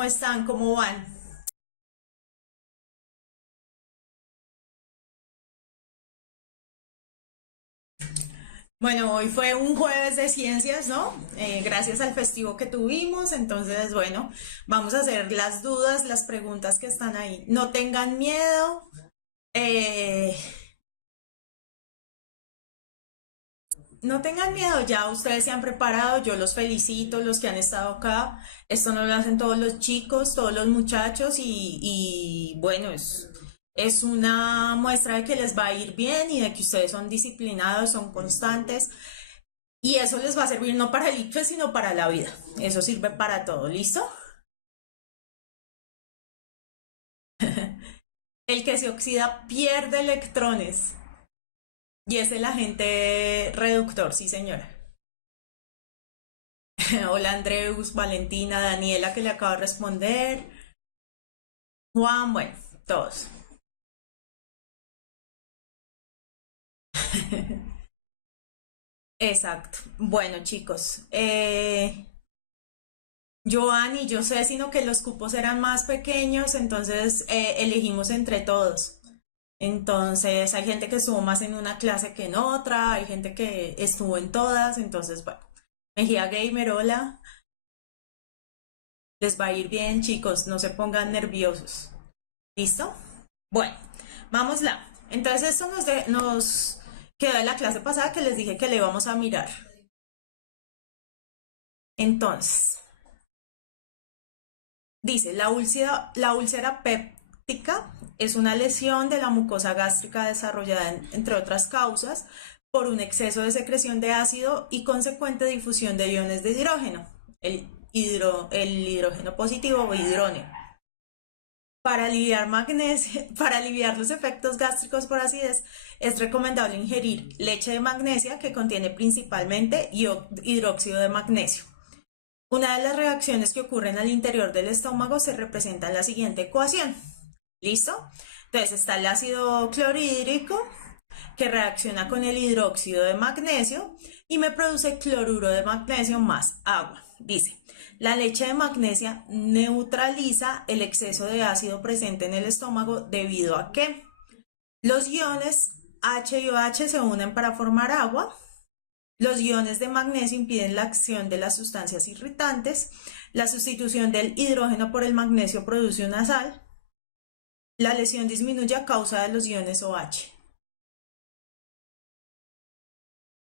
¿cómo están? ¿Cómo van? Bueno, hoy fue un jueves de ciencias, ¿no? Gracias al festivo que tuvimos, entonces, bueno, vamos a hacer las dudas, las preguntas que están ahí. No tengan miedo, eh, no tengan miedo, ya ustedes se han preparado, yo los felicito, los que han estado acá. Esto no lo hacen todos los chicos, todos los muchachos y bueno, es una muestra de que les va a ir bien y de que ustedes son disciplinados, son constantes. Y eso les va a servir no para el ICFES, sino para la vida. Eso sirve para todo, ¿listo? El que se oxida pierde electrones. Y es el agente reductor, sí, señora. Hola, Andreus, Valentina, Daniela, que le acabo de responder. Juan, bueno, todos. Exacto. Bueno, chicos. Joanny, yo sé, sino que los cupos eran más pequeños, entonces elegimos entre todos. Entonces hay gente que estuvo más en una clase que en otra, hay gente que estuvo en todas, entonces bueno, Mejía Gamer, hola, les va a ir bien chicos, no se pongan nerviosos. ¿Listo? Bueno, vámosla. Entonces esto nos quedó de la clase pasada que les dije que le íbamos a mirar. Entonces, dice, la úlcera péptica es una lesión de la mucosa gástrica desarrollada, entre otras causas, por un exceso de secreción de ácido y consecuente difusión de iones de hidrógeno, el hidrógeno positivo o hidróneo. Para aliviar los efectos gástricos por acidez, es recomendable ingerir leche de magnesia que contiene principalmente hidróxido de magnesio. Una de las reacciones que ocurren al interior del estómago se representa en la siguiente ecuación. ¿Listo? Entonces está el ácido clorhídrico que reacciona con el hidróxido de magnesio y me produce cloruro de magnesio más agua. Dice, la leche de magnesia neutraliza el exceso de ácido presente en el estómago debido a que los iones H y OH se unen para formar agua. Los iones de magnesio impiden la acción de las sustancias irritantes. La sustitución del hidrógeno por el magnesio produce una sal. La lesión disminuye a causa de los iones OH.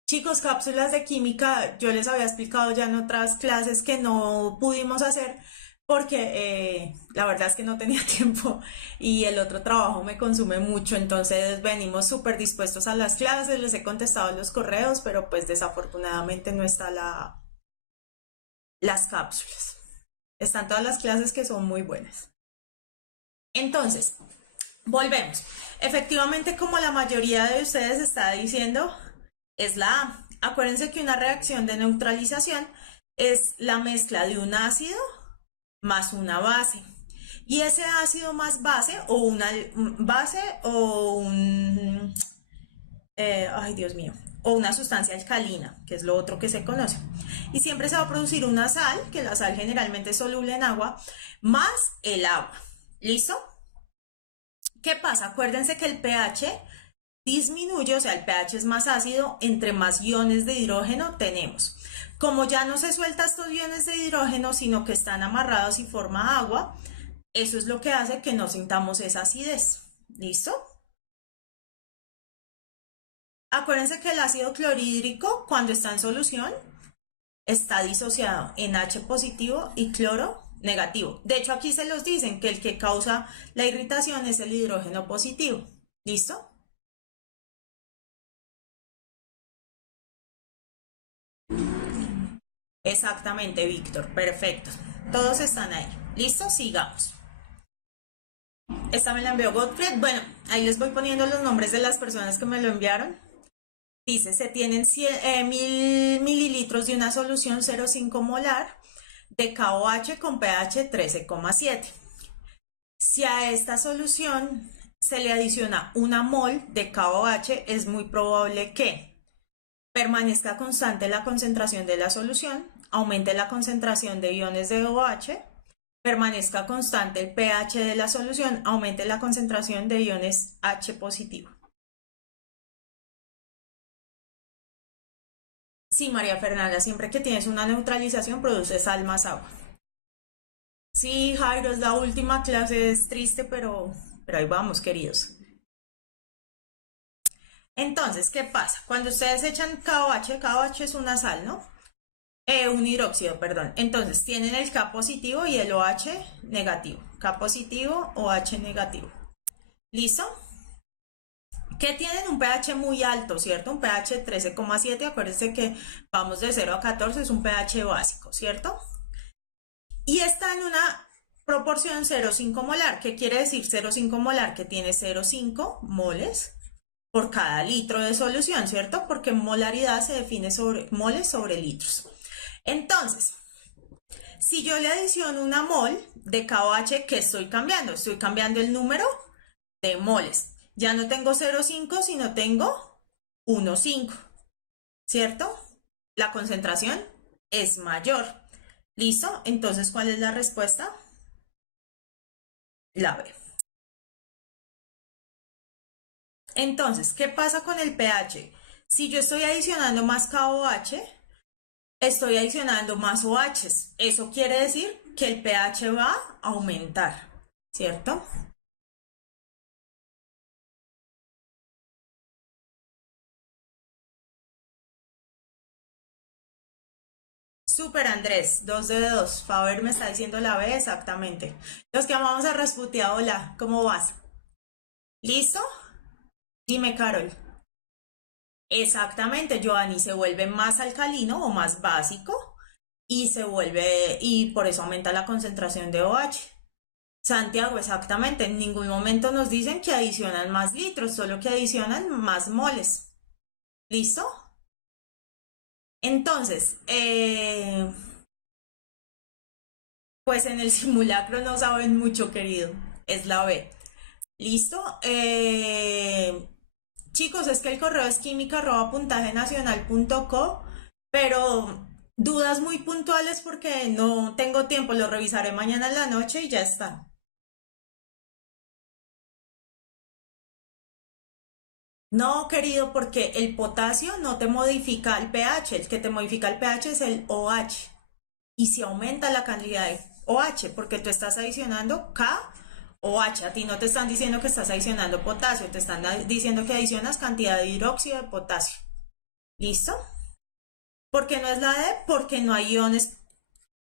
Chicos, cápsulas de química, yo les había explicado ya en otras clases que no pudimos hacer porque la verdad es que no tenía tiempo y el otro trabajo me consume mucho, entonces venimos súper dispuestos a las clases, les he contestado los correos, pero pues desafortunadamente no está las cápsulas. Están todas las clases que son muy buenas. Entonces, volvemos. Efectivamente, como la mayoría de ustedes está diciendo, es la A. Acuérdense que una reacción de neutralización es la mezcla de un ácido más una base. Y ese ácido más base o una base o un... ay, Dios mío. O una sustancia alcalina, que es lo otro que se conoce. Y siempre se va a producir una sal, que la sal generalmente es soluble en agua, más el agua. ¿Listo? ¿Qué pasa? Acuérdense que el pH disminuye, o sea, el pH es más ácido, entre más iones de hidrógeno tenemos. Como ya no se sueltan estos iones de hidrógeno, sino que están amarrados y forma agua, eso es lo que hace que no sintamos esa acidez. ¿Listo? Acuérdense que el ácido clorhídrico, cuando está en solución, está disociado en H positivo y cloro negativo. De hecho, aquí se los dicen que el que causa la irritación es el hidrógeno positivo. ¿Listo? Exactamente, Víctor. Perfecto. Todos están ahí. ¿Listo? Sigamos. Esta me la envió Gottfried. Bueno, ahí les voy poniendo los nombres de las personas que me lo enviaron. Dice, se tienen 1000 mililitros de una solución 0,5 molar de KOH con pH 13,7. Si a esta solución se le adiciona una mol de KOH, es muy probable que permanezca constante la concentración de la solución, aumente la concentración de iones de OH, permanezca constante el pH de la solución, aumente la concentración de iones H positivo. Sí, María Fernanda, siempre que tienes una neutralización produce sal más agua. Sí, Jairo, es la última clase, es triste, pero ahí vamos, queridos. Entonces, ¿qué pasa? Cuando ustedes echan KOH, KOH es una sal, ¿no? Un hidróxido, perdón. Entonces, tienen el K positivo y el OH negativo. K positivo, OH negativo. ¿Listo? Que tienen un pH muy alto, ¿cierto? Un pH 13,7. Acuérdense que vamos de 0 a 14, es un pH básico, ¿cierto? Y está en una proporción 0,5 molar. ¿Qué quiere decir 0,5 molar? Que tiene 0,5 moles por cada litro de solución, ¿cierto? Porque molaridad se define sobre moles sobre litros. Entonces, si yo le adiciono una mol de KOH, ¿qué estoy cambiando? Estoy cambiando el número de moles. Ya no tengo 0,5, sino tengo 1,5, ¿cierto? La concentración es mayor. ¿Listo? Entonces, ¿cuál es la respuesta? La B. Entonces, ¿qué pasa con el pH? Si yo estoy adicionando más KOH, estoy adicionando más OHs. Eso quiere decir que el pH va a aumentar, ¿cierto? Super Andrés, 2 de 2. Faber me está diciendo la B exactamente. Los que amamos a Rasputia, hola, ¿cómo vas? ¿Listo? Dime, Carol. Exactamente, Giovanni se vuelve más alcalino o más básico y se vuelve, y por eso aumenta la concentración de OH. Santiago, exactamente, en ningún momento nos dicen que adicionan más litros, solo que adicionan más moles. ¿Listo? Entonces, pues en el simulacro no saben mucho, querido. Es la B. ¿Listo? Chicos, es que el correo es química@puntajenacional.co, pero dudas muy puntuales porque no tengo tiempo, lo revisaré mañana en la noche y ya está. No, querido, porque el potasio no te modifica el pH, el que te modifica el pH es el OH. Y si aumenta la cantidad de OH, porque tú estás adicionando KOH, a ti no te están diciendo que estás adicionando potasio, te están diciendo que adicionas cantidad de hidróxido de potasio. ¿Listo? ¿Por qué no es la D? Porque no hay iones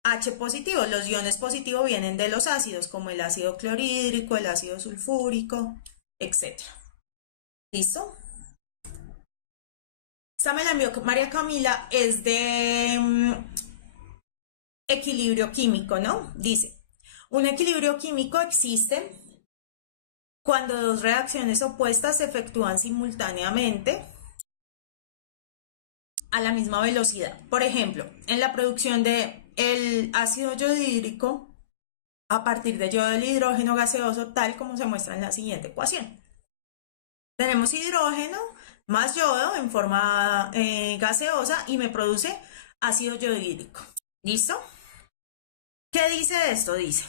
H positivo. Los iones positivos vienen de los ácidos, como el ácido clorhídrico, el ácido sulfúrico, etc. ¿Listo? Esta me la envió María Camila, es de equilibrio químico, ¿no? Dice, un equilibrio químico existe cuando dos reacciones opuestas se efectúan simultáneamente a la misma velocidad. Por ejemplo, en la producción de el ácido yodhídrico a partir de yodo del hidrógeno gaseoso, tal como se muestra en la siguiente ecuación. Tenemos hidrógeno más yodo en forma gaseosa y me produce ácido yodhídrico. ¿Listo? ¿Qué dice esto? Dice,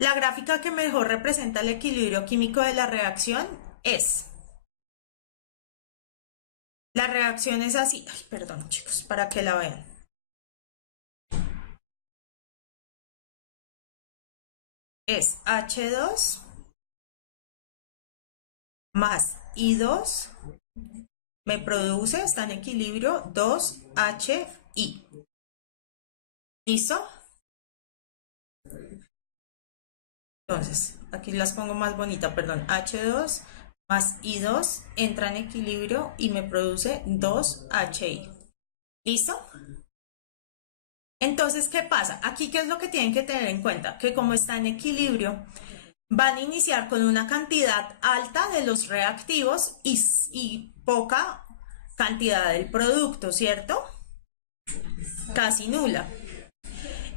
la gráfica que mejor representa el equilibrio químico de la reacción es... La reacción es así. Ay, perdón, chicos, para que la vean. Es H2 más I2 me produce, está en equilibrio, 2HI. ¿Listo? Entonces, aquí las pongo más bonita, perdón. H2 más I2 entra en equilibrio y me produce 2HI. ¿Listo? Entonces, ¿qué pasa? Aquí, ¿qué es lo que tienen que tener en cuenta? Que como está en equilibrio, van a iniciar con una cantidad alta de los reactivos y poca cantidad del producto, ¿cierto? Casi nula.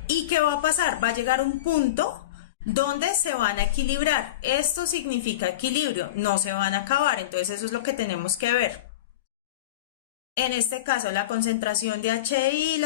¿Y qué va a pasar? Va a llegar un punto donde se van a equilibrar. Esto significa equilibrio, no se van a acabar, entonces eso es lo que tenemos que ver. En este caso, la concentración de HI,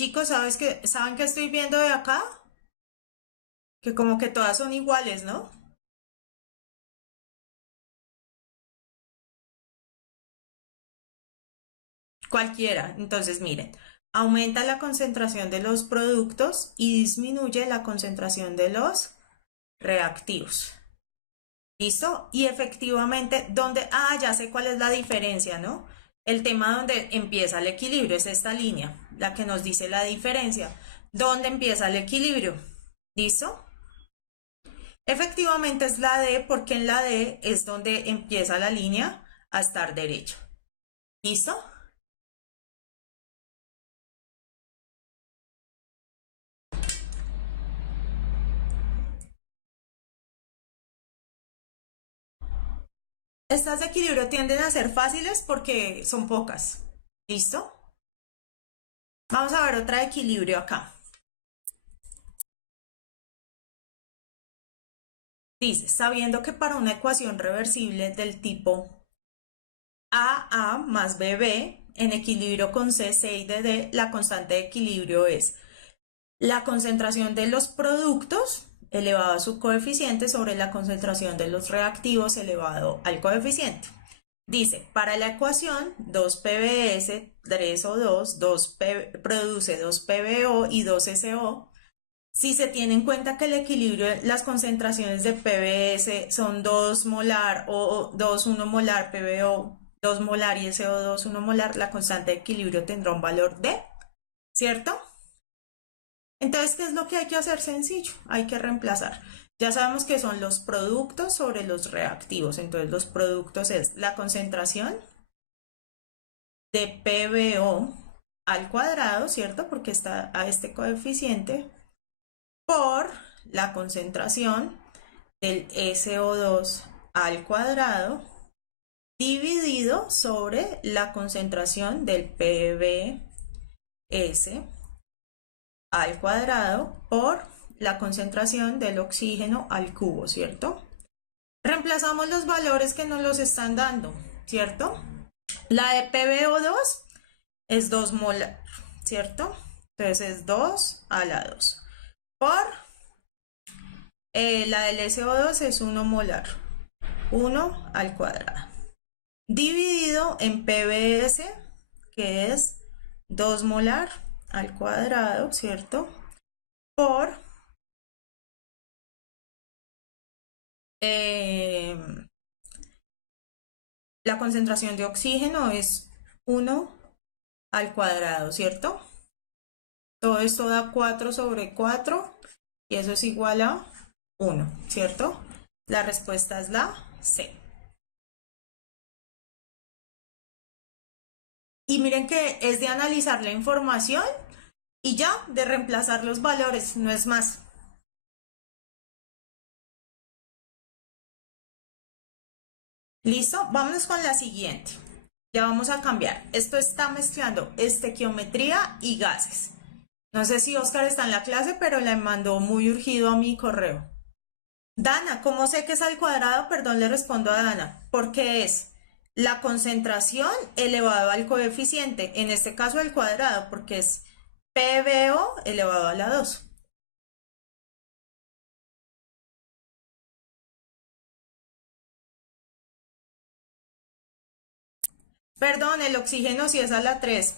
Chicos, ¿saben qué estoy viendo de acá? Que como que todas son iguales, ¿no? Cualquiera. Entonces, miren, aumenta la concentración de los productos y disminuye la concentración de los reactivos. ¿Listo? Y efectivamente, ya sé cuál es la diferencia, ¿no? El tema donde empieza el equilibrio es esta línea, la que nos dice la diferencia. ¿Dónde empieza el equilibrio? ¿Listo? Efectivamente es la D porque en la D es donde empieza la línea a estar derecha. ¿Listo? Estas de equilibrio tienden a ser fáciles porque son pocas. ¿Listo? Vamos a ver otra de equilibrio acá. Dice, sabiendo que para una ecuación reversible del tipo AA más BB en equilibrio con C y D, la constante de equilibrio es la concentración de los productos elevado a su coeficiente sobre la concentración de los reactivos elevado al coeficiente. Dice, para la ecuación 2PbS, 3O2, produce 2PbO y 2SO. Si se tiene en cuenta que el equilibrio, las concentraciones de PbS son 2 molar o 2, 1 molar, PbO 2 molar y SO2 1 molar, la constante de equilibrio tendrá un valor de, ¿cierto? Entonces, ¿qué es lo que hay que hacer? Sencillo, hay que reemplazar. Ya sabemos que son los productos sobre los reactivos. Entonces, los productos es la concentración de PbO al cuadrado, ¿cierto? Porque está a este coeficiente, por la concentración del SO2 al cuadrado dividido sobre la concentración del PbS al cuadrado por la concentración del oxígeno al cubo, ¿cierto? Reemplazamos los valores que nos los están dando, ¿cierto? La de PbO2 es 2 molar, ¿cierto? Entonces es 2 a la 2. Por la del SO2 es 1 molar, 1 al cuadrado. Dividido en PbS, que es 2 molar al cuadrado, ¿cierto? Por la concentración de oxígeno es 1 al cuadrado, ¿cierto? Todo esto da 4 sobre 4 y eso es igual a 1, ¿cierto? La respuesta es la C. Y miren que es de analizar la información y ya, de reemplazar los valores, no es más. ¿Listo? Vámonos con la siguiente. Ya vamos a cambiar. Esto está mezclando estequiometría y gases. No sé si Oscar está en la clase, pero le mandó muy urgido a mi correo. Dana, ¿cómo sé que es al cuadrado? Perdón, le respondo a Dana. Porque es la concentración elevado al coeficiente, en este caso al cuadrado, porque es PbO elevado a la 2. Perdón, el oxígeno sí es a la 3.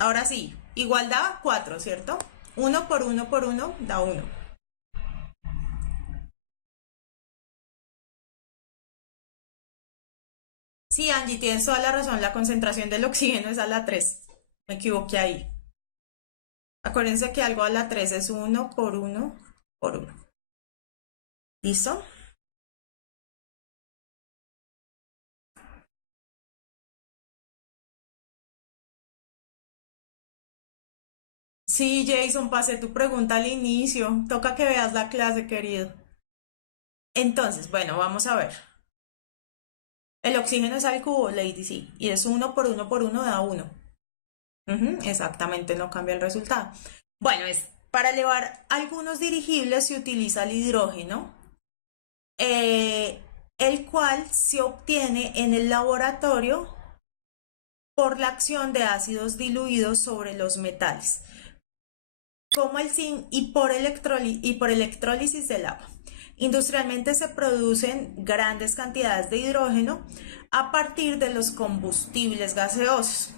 Ahora sí, igual da 4, ¿cierto? 1 por 1 por 1 da 1. Sí, Angie, tienes toda la razón. La concentración del oxígeno es a la 3. Me equivoqué ahí. Acuérdense que algo a la 3 es 1 por 1 por 1. ¿Listo? Sí, Jason, pasé tu pregunta al inicio. Toca que veas la clase, querido. Entonces, bueno, vamos a ver. El oxígeno es al cubo, Lady, sí. Y es 1 por 1 por 1 da 1. Exactamente, no cambia el resultado. Bueno, para elevar algunos dirigibles se utiliza el hidrógeno, el cual se obtiene en el laboratorio por la acción de ácidos diluidos sobre los metales, como el zinc, y por electrólisis del agua. Industrialmente se producen grandes cantidades de hidrógeno a partir de los combustibles gaseosos.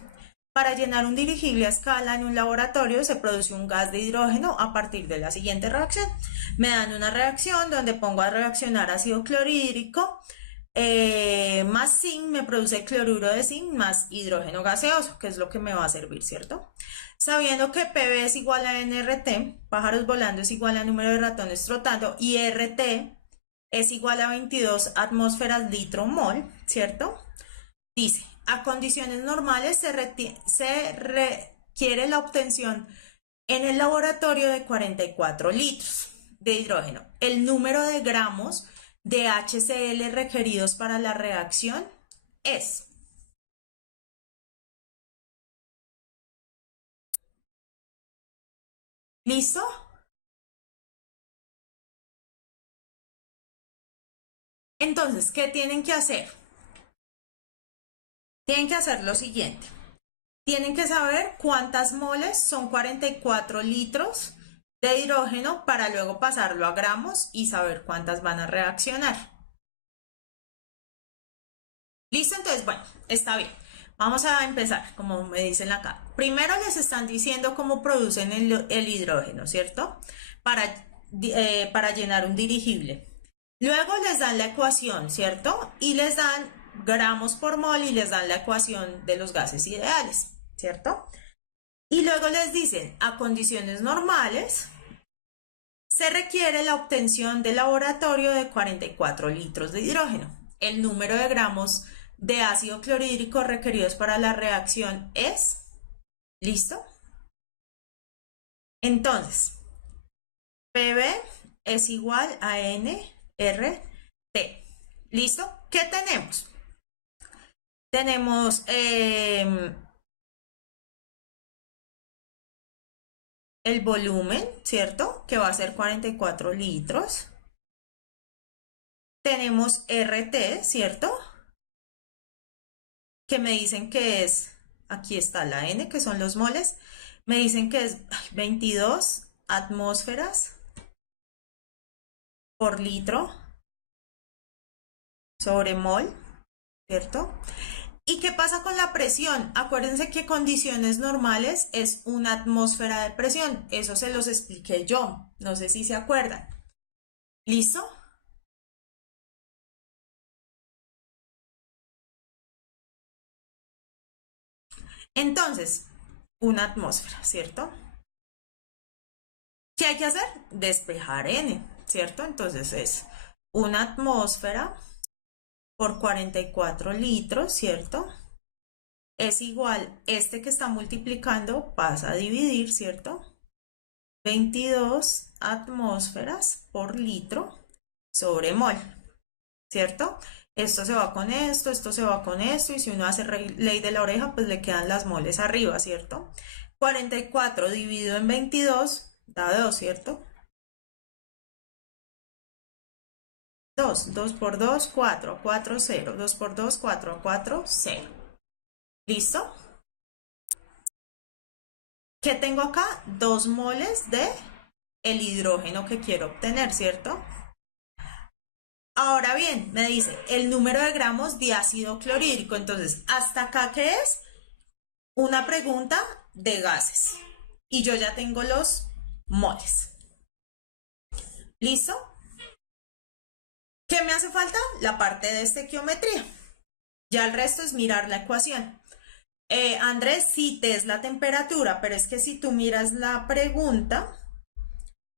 Para llenar un dirigible a escala en un laboratorio se produce un gas de hidrógeno a partir de la siguiente reacción. Me dan una reacción donde pongo a reaccionar ácido clorhídrico más zinc, me produce cloruro de zinc más hidrógeno gaseoso, que es lo que me va a servir, ¿cierto? Sabiendo que PV es igual a nRT, pájaros volando es igual a número de ratones trotando, y RT es igual a 22 atmósferas litro mol, ¿cierto? Dice, a condiciones normales se requiere la obtención en el laboratorio de 44 litros de hidrógeno. El número de gramos de HCl requeridos para la reacción es... ¿Listo? Entonces, ¿qué tienen que hacer? Tienen que hacer lo siguiente. Tienen que saber cuántas moles son 44 litros de hidrógeno para luego pasarlo a gramos y saber cuántas van a reaccionar. ¿Listo? Entonces, bueno, está bien. Vamos a empezar, como me dicen acá. Primero les están diciendo cómo producen el hidrógeno, ¿cierto? Para llenar un dirigible. Luego les dan la ecuación, ¿cierto? Y les dan gramos por mol y les dan la ecuación de los gases ideales, ¿cierto? Y luego les dicen, a condiciones normales, se requiere la obtención de laboratorio de 44 litros de hidrógeno. El número de gramos de ácido clorhídrico requeridos para la reacción es... ¿Listo? Entonces, PV es igual a nRT. ¿Listo? ¿Qué tenemos? Tenemos el volumen, ¿cierto? Que va a ser 44 litros. Tenemos RT, ¿cierto? Que me dicen que es, aquí está la N, que son los moles, me dicen que es 22 atmósferas por litro sobre mol, ¿cierto? ¿Y qué pasa con la presión? Acuérdense que condiciones normales es una atmósfera de presión, eso se los expliqué yo, no sé si se acuerdan. ¿Listo? Entonces, una atmósfera, ¿cierto? ¿Qué hay que hacer? Despejar N, ¿cierto? Entonces es una atmósfera por 44 litros, ¿cierto? Es igual, este que está multiplicando pasa a dividir, ¿cierto? 22 atmósferas por litro sobre mol, ¿cierto? Esto se va con esto se va con esto, y si uno hace ley de la oreja, pues le quedan las moles arriba, ¿cierto? 44 dividido en 22 da 2, ¿cierto? 2 por 2, 4, 4, 0, 2 por 2, 4, 4, 0. ¿Listo? ¿Qué tengo acá? 2 moles de el hidrógeno que quiero obtener, ¿cierto? Ahora bien, me dice el número de gramos de ácido clorhídrico. Entonces, ¿hasta acá qué es? Una pregunta de gases. Y yo ya tengo los moles. ¿Listo? ¿Qué me hace falta? La parte de estequiometría. Ya el resto es mirar la ecuación. Andrés, sí te es la temperatura, pero es que si tú miras la pregunta,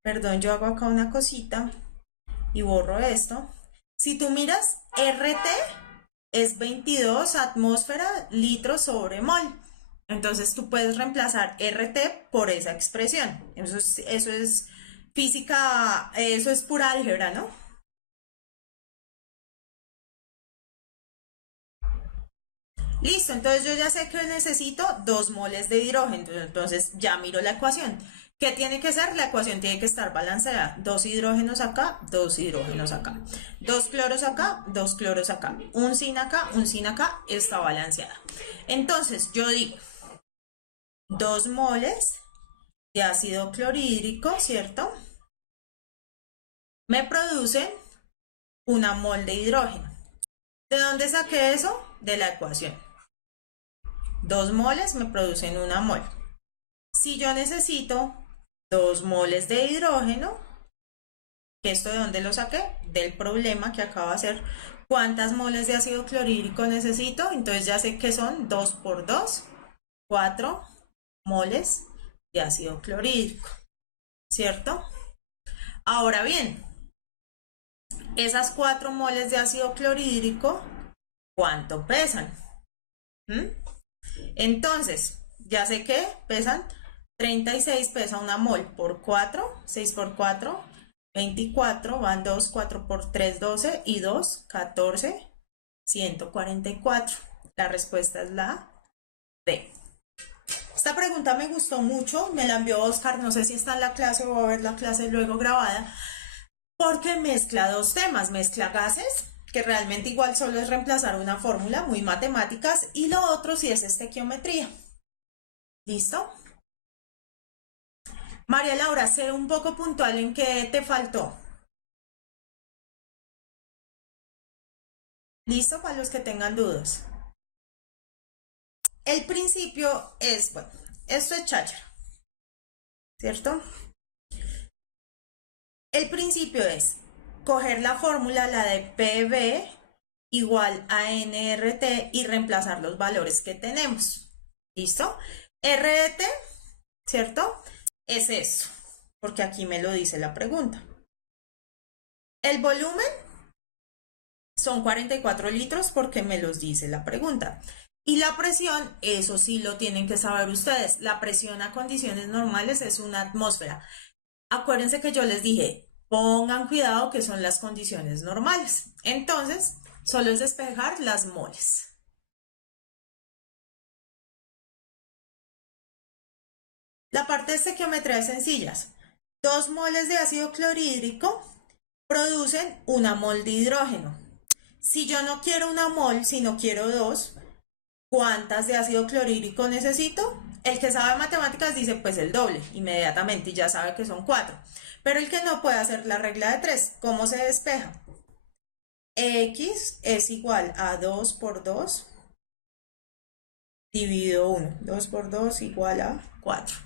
perdón, yo hago acá una cosita y borro esto. Si tú miras, RT es 22 atmósferas litros sobre mol. Entonces tú puedes reemplazar RT por esa expresión. Eso es física, eso es pura álgebra, ¿no? Listo, entonces yo ya sé que necesito 2 moles de hidrógeno, entonces ya miro la ecuación. ¿Qué tiene que ser? La ecuación tiene que estar balanceada. 2 hidrógenos acá, 2 hidrógenos acá. 2 cloros acá, 2 cloros acá. Un sin acá, está balanceada. Entonces yo digo 2 moles de ácido clorhídrico, ¿cierto? Me producen 1 mol de hidrógeno. ¿De dónde saqué eso? De la ecuación. 2 moles me producen 1 mol. Si yo necesito 2 moles de hidrógeno, que esto de dónde lo saqué, del problema que acabo de hacer, ¿cuántas moles de ácido clorhídrico necesito? Entonces ya sé que son 2 por 2, 4 moles de ácido clorhídrico, ¿cierto? Ahora bien, esas 4 moles de ácido clorhídrico, ¿cuánto pesan? ¿Mm? Entonces, ya sé que pesan 36, pesa 1 mol por 4, 6 por 4, 24, van 2, 4 por 3, 12 y 2, 14, 144. La respuesta es la D. Esta pregunta me gustó mucho, me la envió Oscar, no sé si está en la clase o va a ver la clase luego grabada, porque mezcla 2 temas, mezcla gases, que realmente igual solo es reemplazar una fórmula, muy matemáticas, y lo otro sí es estequiometría. ¿Listo? María Laura, sé un poco puntual en qué te faltó. ¿Listo? Para los que tengan dudas. El principio es, bueno, esto es cháchara, ¿cierto? El principio es coger la fórmula, la de PV igual a nRT y reemplazar los valores que tenemos. ¿Listo? RT, ¿cierto? Es eso, porque aquí me lo dice la pregunta. El volumen son 44 litros porque me los dice la pregunta. Y la presión, eso sí lo tienen que saber ustedes. La presión a condiciones normales es una atmósfera. Acuérdense que yo les dije, pongan cuidado que son las condiciones normales. Entonces, solo es despejar las moles. La parte de estequiometría es sencillas. 2 moles de ácido clorhídrico producen 1 mol de hidrógeno. Si yo no quiero 1 mol, sino quiero 2, ¿cuántas de ácido clorhídrico necesito? El que sabe matemáticas dice pues el doble inmediatamente y ya sabe que son 4. Pero el que no puede hacer la regla de 3, ¿cómo se despeja? X es igual a 2 por 2 dividido 1. 2 por 2 igual a 4.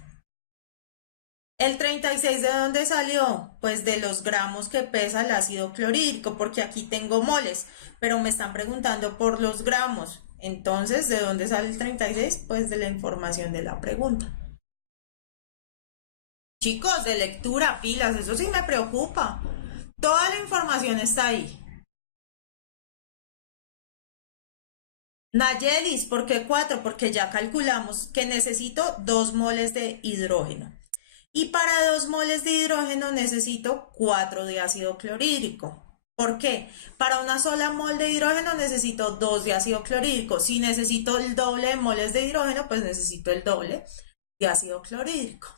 ¿El 36 de dónde salió? Pues de los gramos que pesa el ácido clorhídrico, porque aquí tengo moles, pero me están preguntando por los gramos. Entonces, ¿de dónde sale el 36? Pues de la información de la pregunta. Chicos, de lectura, pilas, eso sí me preocupa. Toda la información está ahí. Nayelis, ¿por qué 4? Porque ya calculamos que necesito 2 moles de hidrógeno. Y para 2 moles de hidrógeno necesito 4 de ácido clorhídrico. ¿Por qué? Para una sola mol de hidrógeno necesito 2 de ácido clorhídrico. Si necesito el doble de moles de hidrógeno, pues necesito el doble de ácido clorhídrico.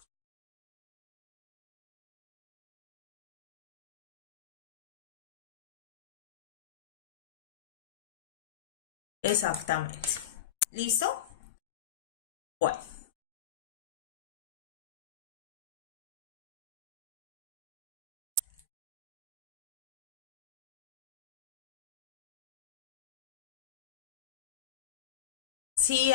Exactamente. ¿Listo? Bueno. Sí,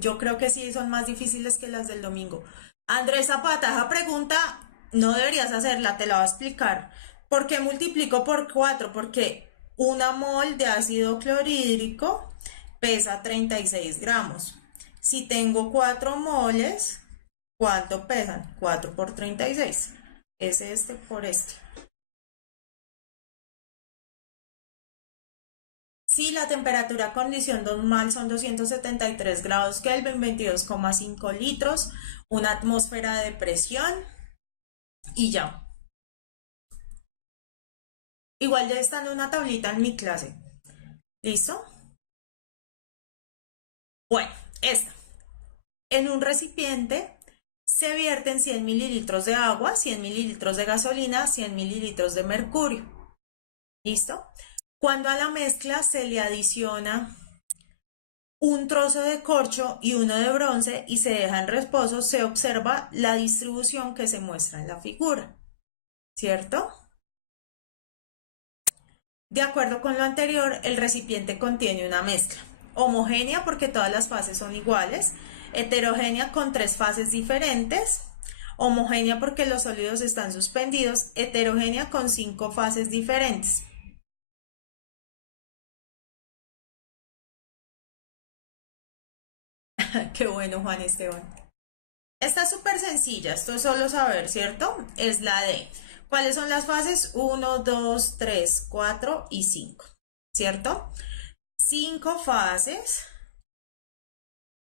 yo creo que sí son más difíciles que las del domingo. Andrés Zapata, esa pregunta no deberías hacerla, te la voy a explicar. ¿Por qué multiplico por 4? Porque una mol de ácido clorhídrico pesa 36 gramos. Si tengo 4 moles, ¿cuánto pesan? 4 por 36. Es este por este. Sí, la temperatura a condición normal son 273 grados Kelvin, 22,5 litros, una atmósfera de presión y ya. Igual ya está en una tablita en mi clase. ¿Listo? Bueno, esta. En un recipiente se vierten 100 mililitros de agua, 100 mililitros de gasolina, 100 mililitros de mercurio. ¿Listo? Cuando a la mezcla se le adiciona un trozo de corcho y uno de bronce y se deja en reposo, se observa la distribución que se muestra en la figura, ¿cierto? De acuerdo con lo anterior, el recipiente contiene una mezcla homogénea porque todas las fases son iguales, heterogénea con 3 fases diferentes, homogénea porque los sólidos están suspendidos, heterogénea con 5 fases diferentes. Qué bueno, Juan Esteban. Esta es súper sencilla, esto es solo saber, ¿cierto? Es la de cuáles son las fases 1, 2, 3, 4 y 5, ¿cierto? 5 fases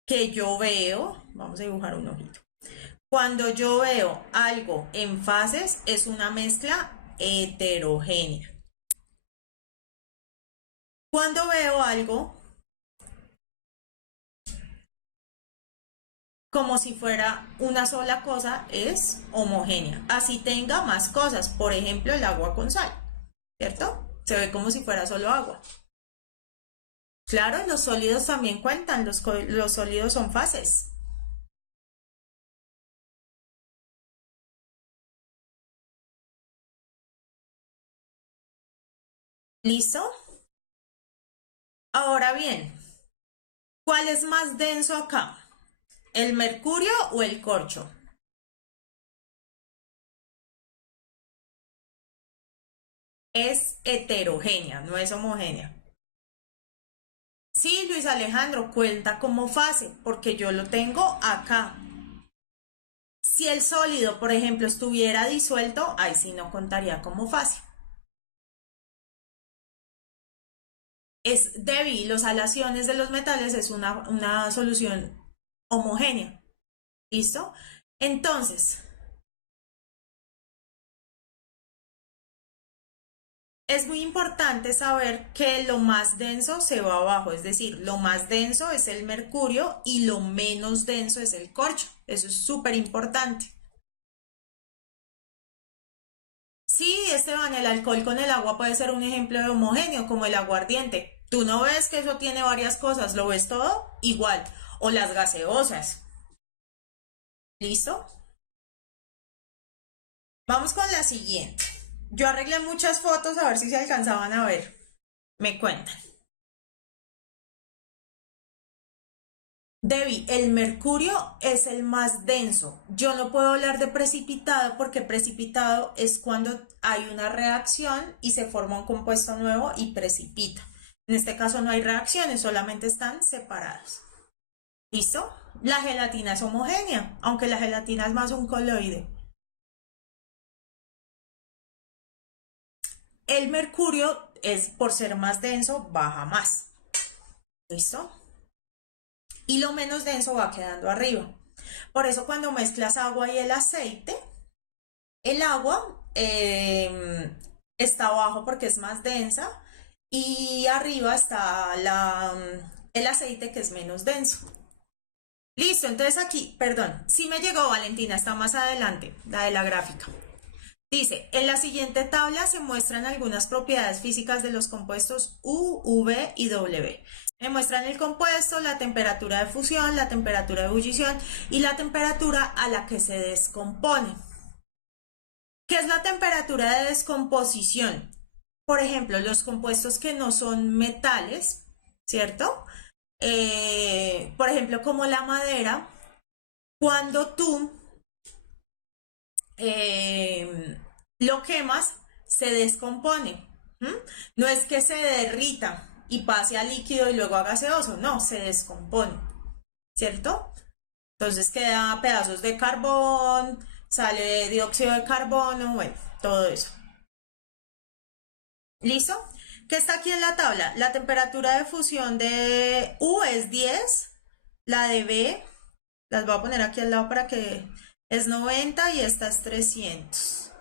que yo veo, vamos a dibujar un ojito. Cuando yo veo algo en fases, es una mezcla heterogénea. Cuando veo algo como si fuera una sola cosa, es homogénea. Así tenga más cosas, por ejemplo, el agua con sal, ¿cierto? Se ve como si fuera solo agua. Claro, los sólidos también cuentan, los sólidos son fases. ¿Listo? Ahora bien, ¿cuál es más denso acá? ¿El mercurio o el corcho? Es heterogénea, no es homogénea. Sí, Luis Alejandro, cuenta como fase, porque yo lo tengo acá. Si el sólido, por ejemplo, estuviera disuelto, ahí sí no contaría como fase. Es débil, los aleaciones de los metales es una solución homogénea. ¿Listo? Entonces, es muy importante saber que lo más denso se va abajo, es decir, lo más denso es el mercurio y lo menos denso es el corcho. Eso es súper importante. Sí, Esteban, el alcohol con el agua puede ser un ejemplo de homogéneo, como el aguardiente. Tú no ves que eso tiene varias cosas, lo ves todo igual. O las gaseosas. ¿Listo? Vamos con la siguiente. Yo arreglé muchas fotos a ver si se alcanzaban a ver. Me cuentan. Debbie, el mercurio es el más denso. Yo no puedo hablar de precipitado porque precipitado es cuando hay una reacción y se forma un compuesto nuevo y precipita. En este caso no hay reacciones, solamente están separadas. ¿Listo? La gelatina es homogénea, aunque la gelatina es más un coloide. El mercurio es, por ser más denso, baja más. ¿Listo? Y lo menos denso va quedando arriba. Por eso cuando mezclas agua y el agua está abajo porque es más densa y arriba está el aceite que es menos denso. Listo, entonces aquí, perdón, sí me llegó Valentina, está más adelante, la de la gráfica. Dice, en la siguiente tabla se muestran algunas propiedades físicas de los compuestos U, V y W. Me muestran el compuesto, la temperatura de fusión, la temperatura de ebullición y la temperatura a la que se descompone. ¿Qué es la temperatura de descomposición? Por ejemplo, los compuestos que no son metales, ¿cierto? Por ejemplo, como la madera, cuando tú lo quemas, se descompone. ¿Mm? No es que se derrita y pase a líquido y luego a gaseoso, no, se descompone, ¿cierto? Entonces queda pedazos de carbón, sale dióxido de carbono, bueno, todo eso. ¿Listo? ¿Qué está aquí en la tabla? La temperatura de fusión de U es 10, la de B, las voy a poner aquí al lado para que es 90 y esta es 300.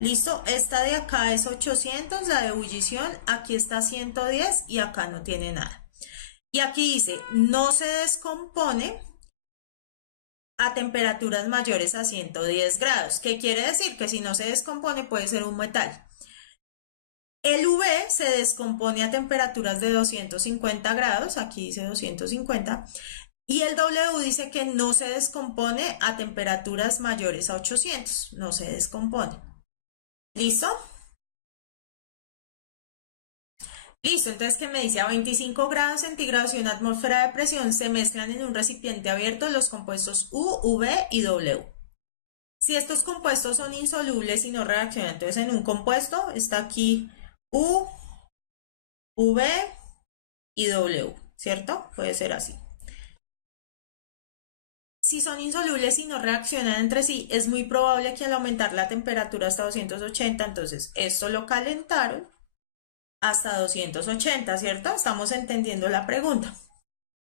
¿Listo? Esta de acá es 800, la de ebullición, aquí está 110 y acá no tiene nada. Y aquí dice, no se descompone a temperaturas mayores a 110 grados. ¿Qué quiere decir? Que si no se descompone puede ser un metal. El V se descompone a temperaturas de 250 grados, aquí dice 250, y el W dice que no se descompone a temperaturas mayores a 800, no se descompone. ¿Listo? Listo, entonces que me dice a 25 grados centígrados y una atmósfera de presión se mezclan en un recipiente abierto los compuestos U, V y W. Si estos compuestos son insolubles y no reaccionan, entonces en un compuesto está aquí U, V y W, ¿cierto? Puede ser así. Si son insolubles y no reaccionan entre sí, es muy probable que al aumentar la temperatura hasta 280, entonces esto lo calentaron hasta 280, ¿cierto? Estamos entendiendo la pregunta.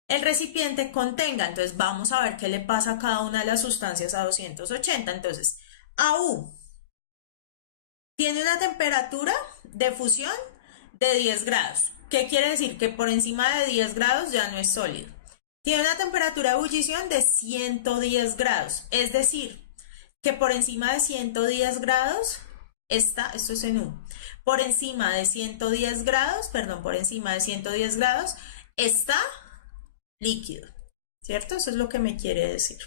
El recipiente contenga, entonces vamos a ver qué le pasa a cada una de las sustancias a 280. Entonces, AU tiene una temperatura de fusión de 10 grados. ¿Qué quiere decir? Que por encima de 10 grados ya no es sólido. Tiene una temperatura de ebullición de 110 grados. Es decir, que por encima de 110 grados está, esto es en U, por encima de 110 grados, perdón, por encima de 110 grados está líquido, ¿cierto? Eso es lo que me quiere decir.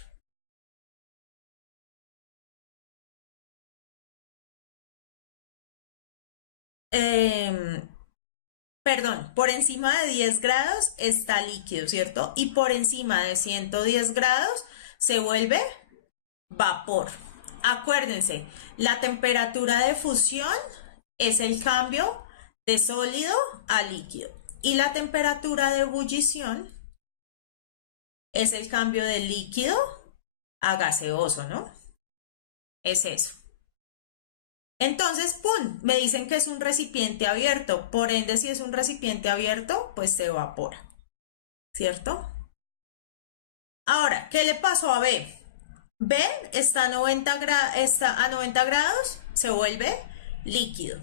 Perdón, por encima de 10 grados está líquido, ¿cierto? Y por encima de 110 grados se vuelve vapor. Acuérdense, la temperatura de fusión es el cambio de sólido a líquido. Y la temperatura de ebullición es el cambio de líquido a gaseoso, ¿no? Es eso. Entonces, ¡pum! Me dicen que es un recipiente abierto. Por ende, si es un recipiente abierto, pues se evapora. ¿Cierto? Ahora, ¿qué le pasó a B? B está a 90 grados, se vuelve líquido.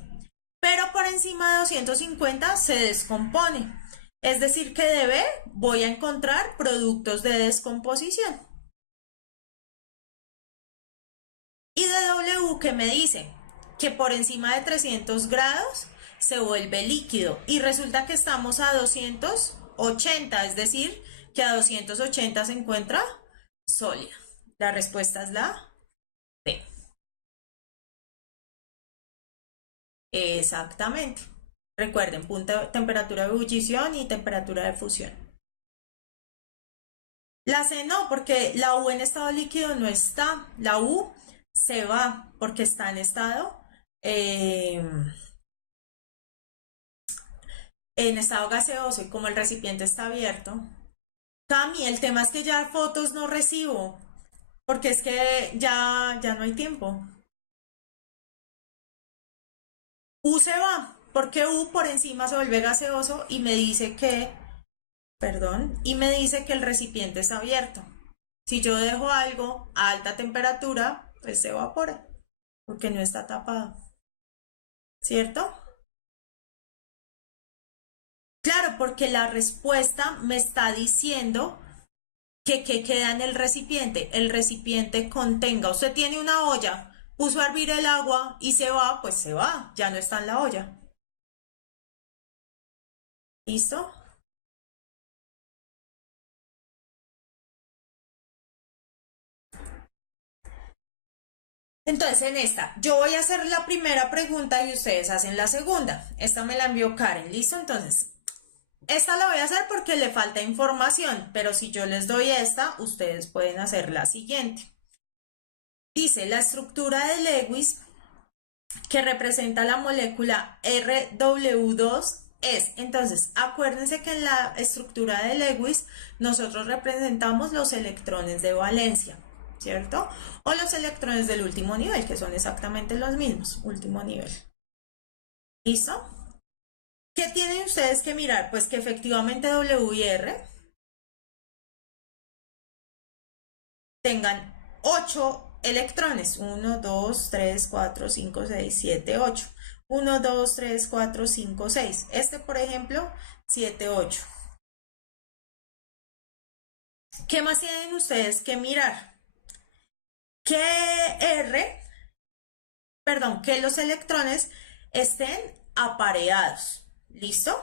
Pero por encima de 250 se descompone. Es decir, que de B voy a encontrar productos de descomposición. Y de W, ¿qué me dice? Que por encima de 300 grados se vuelve líquido y resulta que estamos a 280, es decir, que a 280 se encuentra sólida. La respuesta es la B. Exactamente. Recuerden, temperatura de ebullición y temperatura de fusión. La C no, porque la U en estado líquido no está. La U se va porque está en estado gaseoso y como el recipiente está abierto. Cami, el tema es que ya fotos no recibo, porque es que ya no hay tiempo. U se va, porque U por encima se vuelve gaseoso y me dice que, perdón, y me dice que el recipiente está abierto. Si yo dejo algo a alta temperatura, pues se evapora, porque no está tapado. ¿Cierto? Claro, porque la respuesta me está diciendo que queda en el recipiente. El recipiente contenga. Usted tiene una olla, puso a hervir el agua y se va, pues se va, ya no está en la olla. ¿Listo? Entonces, en esta, yo voy a hacer la primera pregunta y ustedes hacen la segunda. Esta me la envió Karen, ¿listo? Entonces, esta la voy a hacer porque le falta información, pero si yo les doy esta, ustedes pueden hacer la siguiente. Dice, la estructura de Lewis que representa la molécula RW2 es, entonces, acuérdense que en la estructura de Lewis nosotros representamos los electrones de valencia, ¿cierto? O los electrones del último nivel, que son exactamente los mismos, último nivel. ¿Listo? ¿Qué tienen ustedes que mirar? Pues que efectivamente W y R tengan 8 electrones. 1, 2, 3, 4, 5, 6, 7, 8. 1, 2, 3, 4, 5, 6. Este, por ejemplo, 7, 8. ¿Qué más tienen ustedes que mirar? Que que los electrones estén apareados. ¿Listo?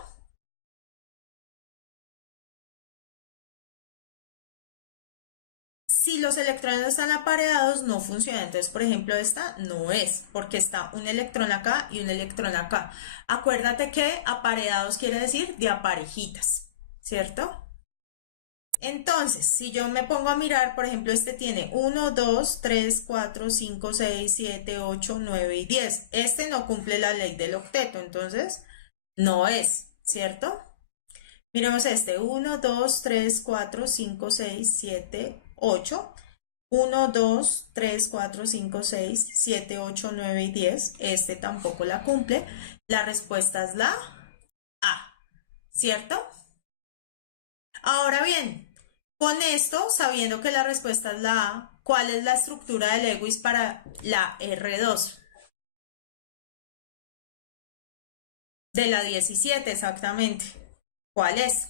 Si los electrones no están apareados, no funciona. Entonces, por ejemplo, esta no es, porque está un electrón acá y un electrón acá. Acuérdate que apareados quiere decir de a parejitas, ¿cierto? Entonces, si yo me pongo a mirar, por ejemplo, este tiene 1, 2, 3, 4, 5, 6, 7, 8, 9 y 10. Este no cumple la ley del octeto, entonces no es, ¿cierto? Miremos este, 1, 2, 3, 4, 5, 6, 7, 8. 1, 2, 3, 4, 5, 6, 7, 8, 9 y 10. Este tampoco la cumple. La respuesta es la A, ¿cierto? Ahora bien, con esto, sabiendo que la respuesta es la A, ¿cuál es la estructura de Lewis para la R2? De la 17, exactamente. ¿Cuál es?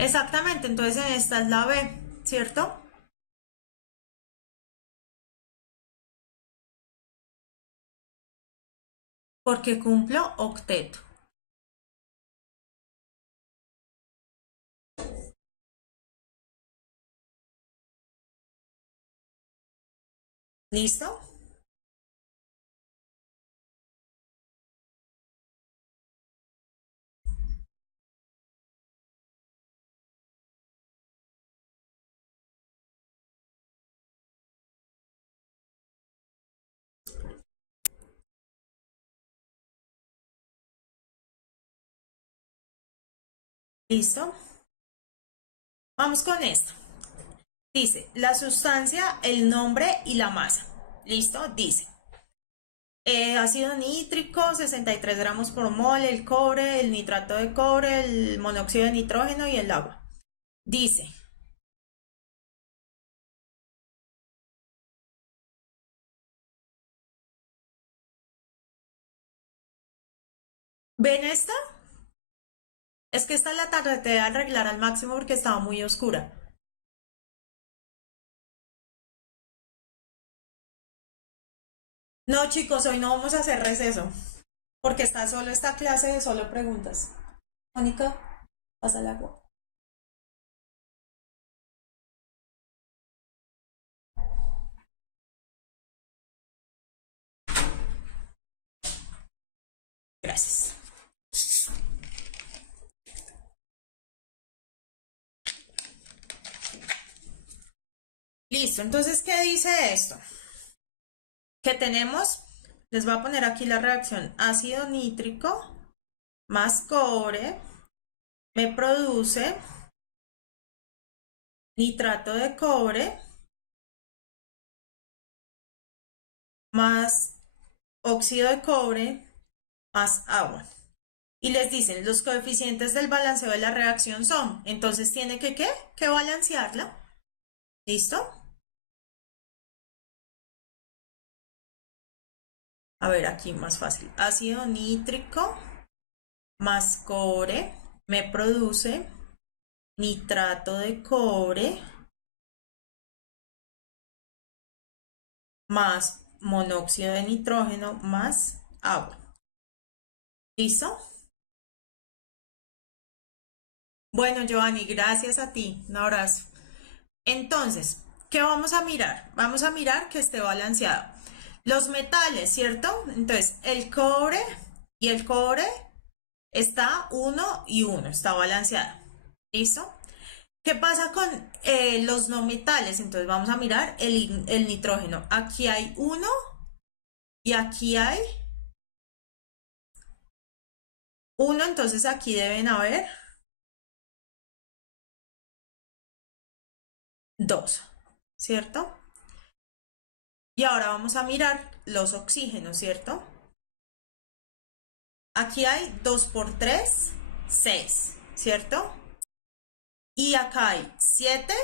Exactamente, entonces en esta es la B, ¿cierto? Porque cumplo octeto. ¿Listo? ¿Listo? Vamos con esto. Dice, la sustancia, el nombre y la masa. ¿Listo? Dice, ácido nítrico, 63 gramos por mol, el cobre, el nitrato de cobre, el monóxido de nitrógeno y el agua. Dice, ¿ven esta? Es que esta la traté de arreglar al máximo porque estaba muy oscura. No, chicos, hoy no vamos a hacer receso porque está solo esta clase de solo preguntas. Mónica, pasa el agua. Gracias. Listo, entonces, ¿qué dice esto? Que tenemos, les voy a poner aquí la reacción ácido nítrico más cobre me produce nitrato de cobre más óxido de cobre más agua. Y les dicen, los coeficientes del balanceo de la reacción son, entonces tiene que, ¿qué? Que balancearla. ¿Listo? A ver, aquí más fácil. Ácido nítrico más cobre me produce nitrato de cobre más monóxido de nitrógeno más agua. ¿Listo? Bueno, Giovanni, gracias a ti. Un abrazo. Entonces, ¿qué vamos a mirar? Vamos a mirar que esté balanceado. Los metales, ¿cierto? Entonces, el cobre y el cobre está uno y uno, está balanceado. ¿Listo? ¿Qué pasa con los no metales? Entonces vamos a mirar el nitrógeno. Aquí hay uno y aquí hay uno, entonces aquí deben haber 2, ¿cierto? Y ahora vamos a mirar los oxígenos, ¿cierto? Aquí hay 2 por 3, 6, ¿cierto? Y acá hay 7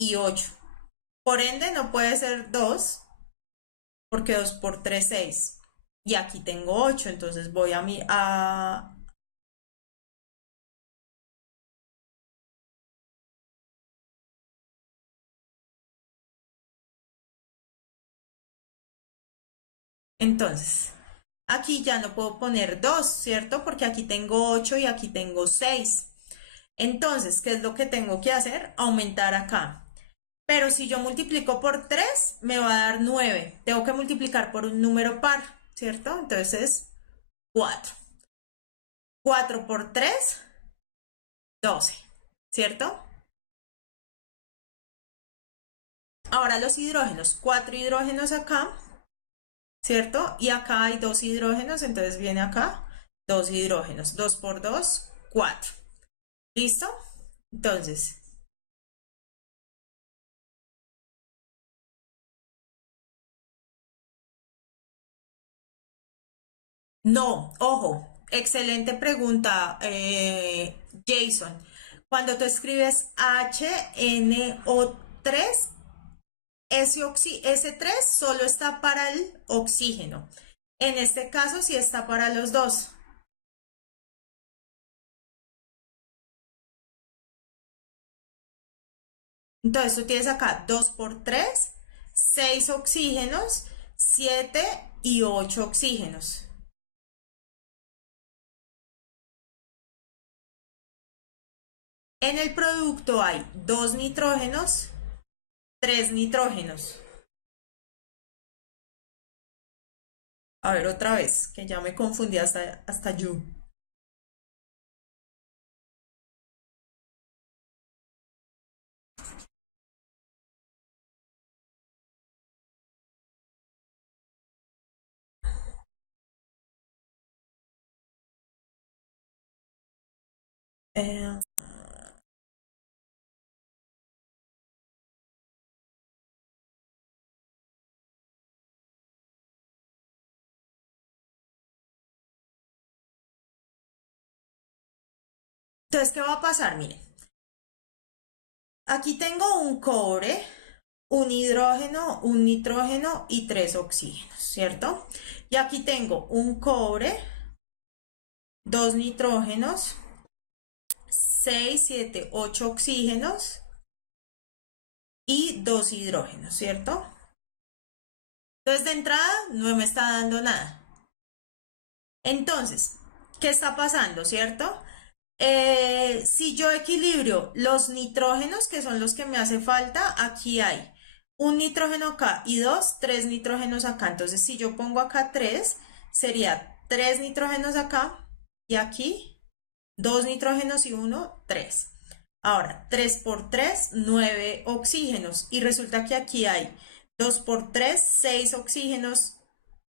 y 8. Por ende no puede ser 2, porque 2 por 3, 6. Y aquí tengo 8, entonces voy a. Entonces, aquí ya no puedo poner 2, ¿cierto? Porque aquí tengo 8 y aquí tengo 6. Entonces, ¿qué es lo que tengo que hacer? Aumentar acá. Pero si yo multiplico por 3, me va a dar 9. Tengo que multiplicar por un número par, ¿cierto? Entonces es 4. 4 por 3, 12, ¿cierto? Ahora los hidrógenos. 4 hidrógenos acá, ¿cierto? Y acá hay 2 hidrógenos, entonces viene acá 2 hidrógenos. 2 por 2, 4. ¿Listo? Entonces, no, ojo, excelente pregunta, Jason. Cuando tú escribes HNO3, ese 3 solo está para el oxígeno. En este caso sí está para los dos. Entonces tú tienes acá 2 por 3, 6 oxígenos, 7 y 8 oxígenos. En el producto hay 2 nitrógenos, 3 nitrógenos. A ver, otra vez, que ya me confundí hasta yo. Eh, entonces, ¿qué va a pasar? Miren, aquí tengo un cobre, un hidrógeno, un nitrógeno y 3 oxígenos, ¿cierto? Y aquí tengo un cobre, 2 nitrógenos, 6, 7, 8 oxígenos y 2 hidrógenos, ¿cierto? Entonces, de entrada, no me está dando nada. Entonces, ¿qué está pasando, cierto? Si yo equilibrio los nitrógenos, que son los que me hace falta, aquí hay un nitrógeno acá y 2, 3 nitrógenos acá. Entonces, si yo pongo acá 3, sería 3 nitrógenos acá y aquí 2 nitrógenos y 1, 3. Ahora, 3 por 3, 9 oxígenos. Y resulta que aquí hay 2 por 3, 6 oxígenos,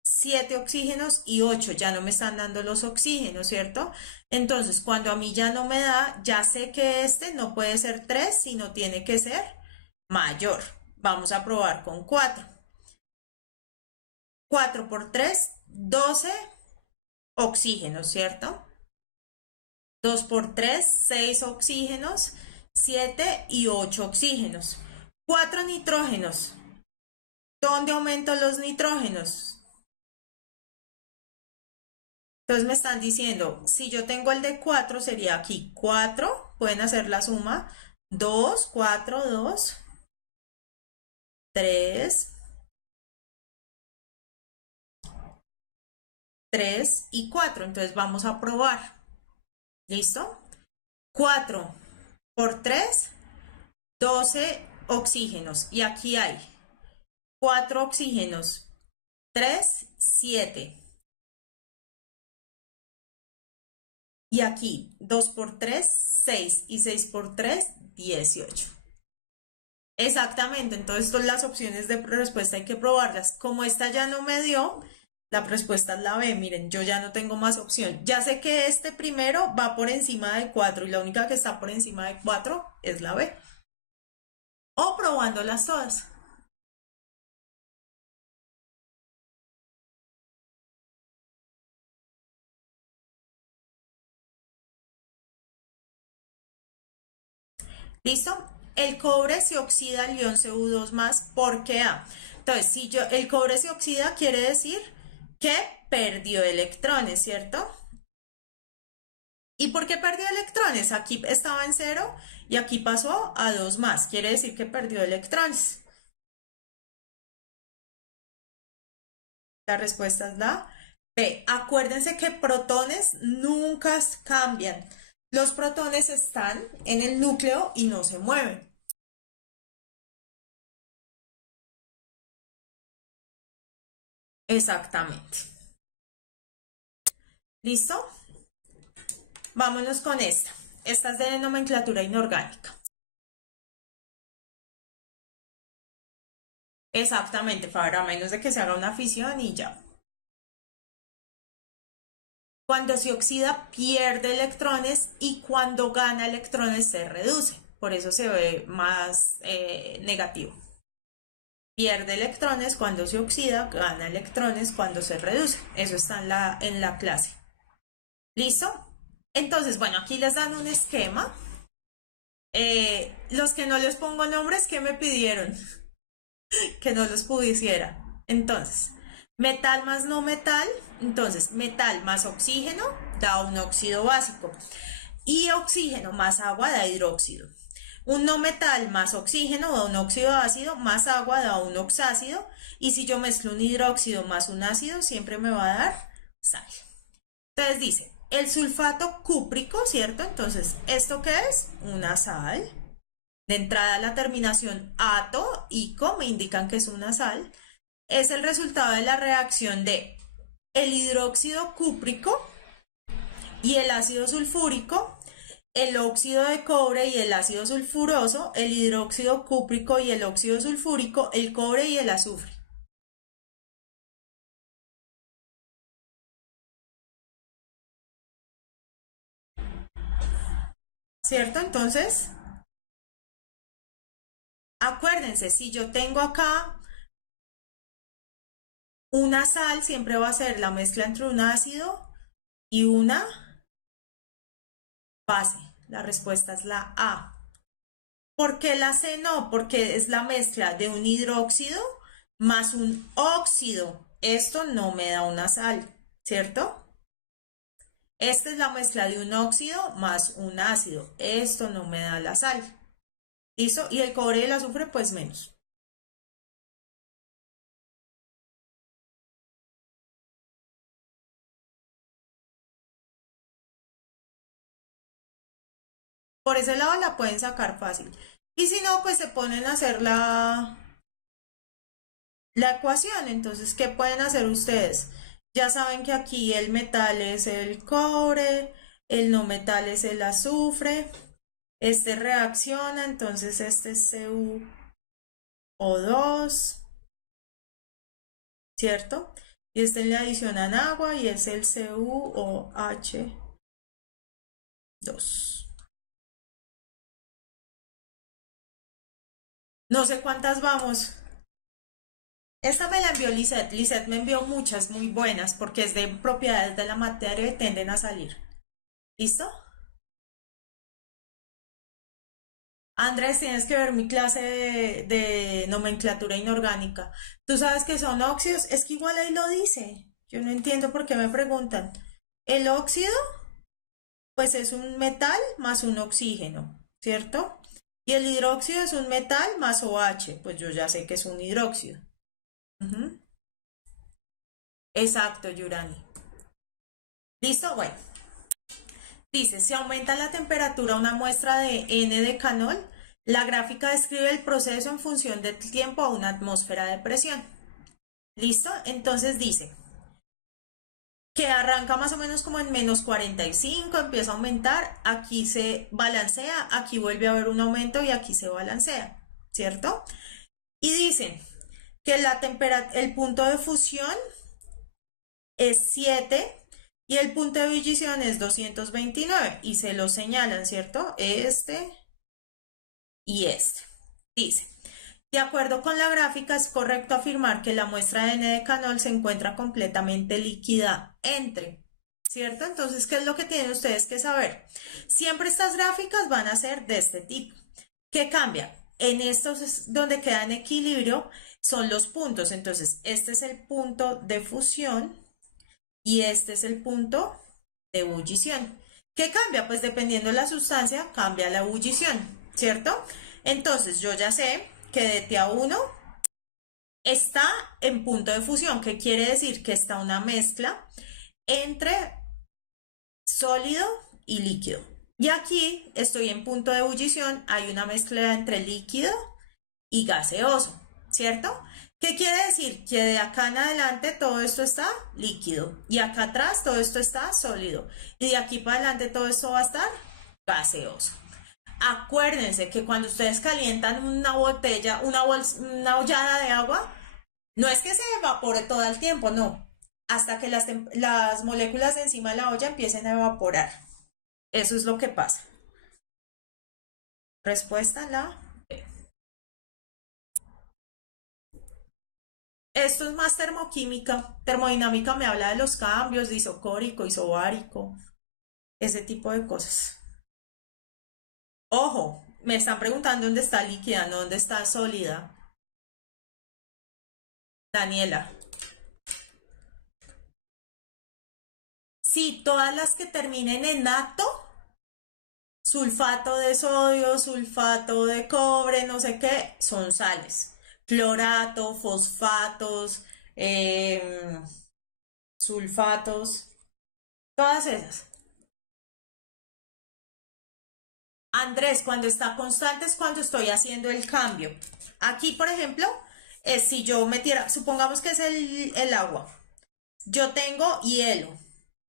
7 oxígenos y 8. Ya no me están dando los oxígenos, ¿cierto? Entonces, cuando a mí ya no me da, ya sé que este no puede ser 3, sino tiene que ser mayor. Vamos a probar con 4. 4 por 3, 12 oxígenos, ¿cierto? 2 por 3, 6 oxígenos, 7 y 8 oxígenos. 4 nitrógenos. ¿Dónde aumento los nitrógenos? Entonces me están diciendo, si yo tengo el de 4, sería aquí 4, pueden hacer la suma, 2, 4, 2, 3, 3 y 4. Entonces vamos a probar. ¿Listo? 4 por 3, 12 oxígenos. Y aquí hay 4 oxígenos, 3, 7. Y aquí 2 por 3, 6 y 6 por 3, 18. Exactamente, entonces las opciones de respuesta hay que probarlas. Como esta ya no me dio, la respuesta es la B. Miren, yo ya no tengo más opción. Ya sé que este primero va por encima de 4 y la única que está por encima de 4 es la B. o probándolas todas. ¿Listo? El cobre se oxida al ion Cu2 más porque A. Entonces, si el cobre se oxida, quiere decir que perdió electrones, ¿cierto? ¿Y por qué perdió electrones? Aquí estaba en 0 y aquí pasó a 2 más. Quiere decir que perdió electrones. La respuesta es la B. Acuérdense que protones nunca cambian. Los protones están en el núcleo y no se mueven. Exactamente. ¿Listo? Vámonos con esta. Esta es de nomenclatura inorgánica. Exactamente, para menos de que se haga una fisión y ya. Cuando se oxida pierde electrones y cuando gana electrones se reduce. Por eso se ve más negativo. Pierde electrones cuando se oxida, gana electrones cuando se reduce. Eso está en la clase. ¿Listo? Entonces, bueno, aquí les dan un esquema. Los que no les pongo nombres, ¿qué me pidieron? Que no los pudiera. Entonces, metal más no metal. Entonces, metal más oxígeno da un óxido básico. Y oxígeno más agua da hidróxido. Un no metal más oxígeno da un óxido ácido, más agua da un oxácido. Y si yo mezclo un hidróxido más un ácido, siempre me va a dar sal. Entonces dice, el sulfato cúprico, ¿cierto? Entonces, ¿esto qué es? Una sal. De entrada, la terminación ato, ico, me indican que es una sal. Es el resultado de la reacción de el hidróxido cúprico y el ácido sulfúrico, el óxido de cobre y el ácido sulfuroso, el hidróxido cúprico y el óxido sulfúrico, el cobre y el azufre. ¿Cierto? Entonces, acuérdense, si yo tengo acá una sal, siempre va a ser la mezcla entre un ácido y una base. La respuesta es la A. ¿Por qué la C no? Porque es la mezcla de un hidróxido más un óxido. Esto no me da una sal, ¿cierto? Esta es la mezcla de un óxido más un ácido. Esto no me da la sal. ¿Listo? Y el cobre y el azufre, pues menos. Por ese lado la pueden sacar fácil. Y si no, pues se ponen a hacer la ecuación. Entonces, ¿qué pueden hacer ustedes? Ya saben que aquí el metal es el cobre, el no metal es el azufre. Este reacciona, entonces este es CuO2, ¿cierto? Y este le adicionan agua y es el CuOH2. No sé cuántas vamos. Esta me la envió Lisette. Lisette me envió muchas muy buenas porque es de propiedades de la materia y tienden a salir. ¿Listo? Andrés, tienes que ver mi clase de nomenclatura inorgánica. ¿Tú sabes que son óxidos? Es que igual ahí lo dice. Yo no entiendo por qué me preguntan. El óxido, pues es un metal más un oxígeno, ¿cierto? Y el hidróxido es un metal más OH. Pues yo ya sé que es un hidróxido. Ujú. Exacto, Yurani. ¿Listo? Bueno. Dice, si aumenta la temperatura a una muestra de N de canol, la gráfica describe el proceso en función del tiempo a una atmósfera de presión. ¿Listo? Entonces dice que arranca más o menos como en menos 45, empieza a aumentar, aquí se balancea, aquí vuelve a haber un aumento y aquí se balancea, ¿cierto? Y dicen que el punto de fusión es 7 y el punto de ebullición es 229 y se lo señalan, ¿cierto? Este y este. Dice, de acuerdo con la gráfica, es correcto afirmar que la muestra de N-decanol se encuentra completamente líquida entre, ¿cierto? Entonces, ¿qué es lo que tienen ustedes que saber? Siempre estas gráficas van a ser de este tipo. ¿Qué cambia? En estos es donde queda en equilibrio son los puntos. Entonces, este es el punto de fusión y este es el punto de ebullición. ¿Qué cambia? Pues dependiendo de la sustancia, cambia la ebullición, ¿cierto? Entonces, yo ya sé que de TA1 está en punto de fusión, que quiere decir que está una mezcla entre sólido y líquido. Y aquí estoy en punto de ebullición, hay una mezcla entre líquido y gaseoso, ¿cierto? ¿Qué quiere decir? Que de acá en adelante todo esto está líquido y acá atrás todo esto está sólido y de aquí para adelante todo esto va a estar gaseoso. Acuérdense que cuando ustedes calientan una botella, una ollada de agua, no es que se evapore todo el tiempo, no, hasta que las moléculas de encima de la olla empiecen a evaporar. Eso es lo que pasa. Respuesta la B. Esto es más termoquímica. Termodinámica me habla de los cambios de isocórico, isobárico, ese tipo de cosas. Ojo, me están preguntando dónde está líquida, no dónde está sólida. Daniela. Sí, todas las que terminen en ato, sulfato de sodio, sulfato de cobre, no sé qué, son sales. Clorato, fosfatos, sulfatos, todas esas. Andrés, cuando está constante es cuando estoy haciendo el cambio. Aquí, por ejemplo, si yo metiera, supongamos que es el agua, yo tengo hielo,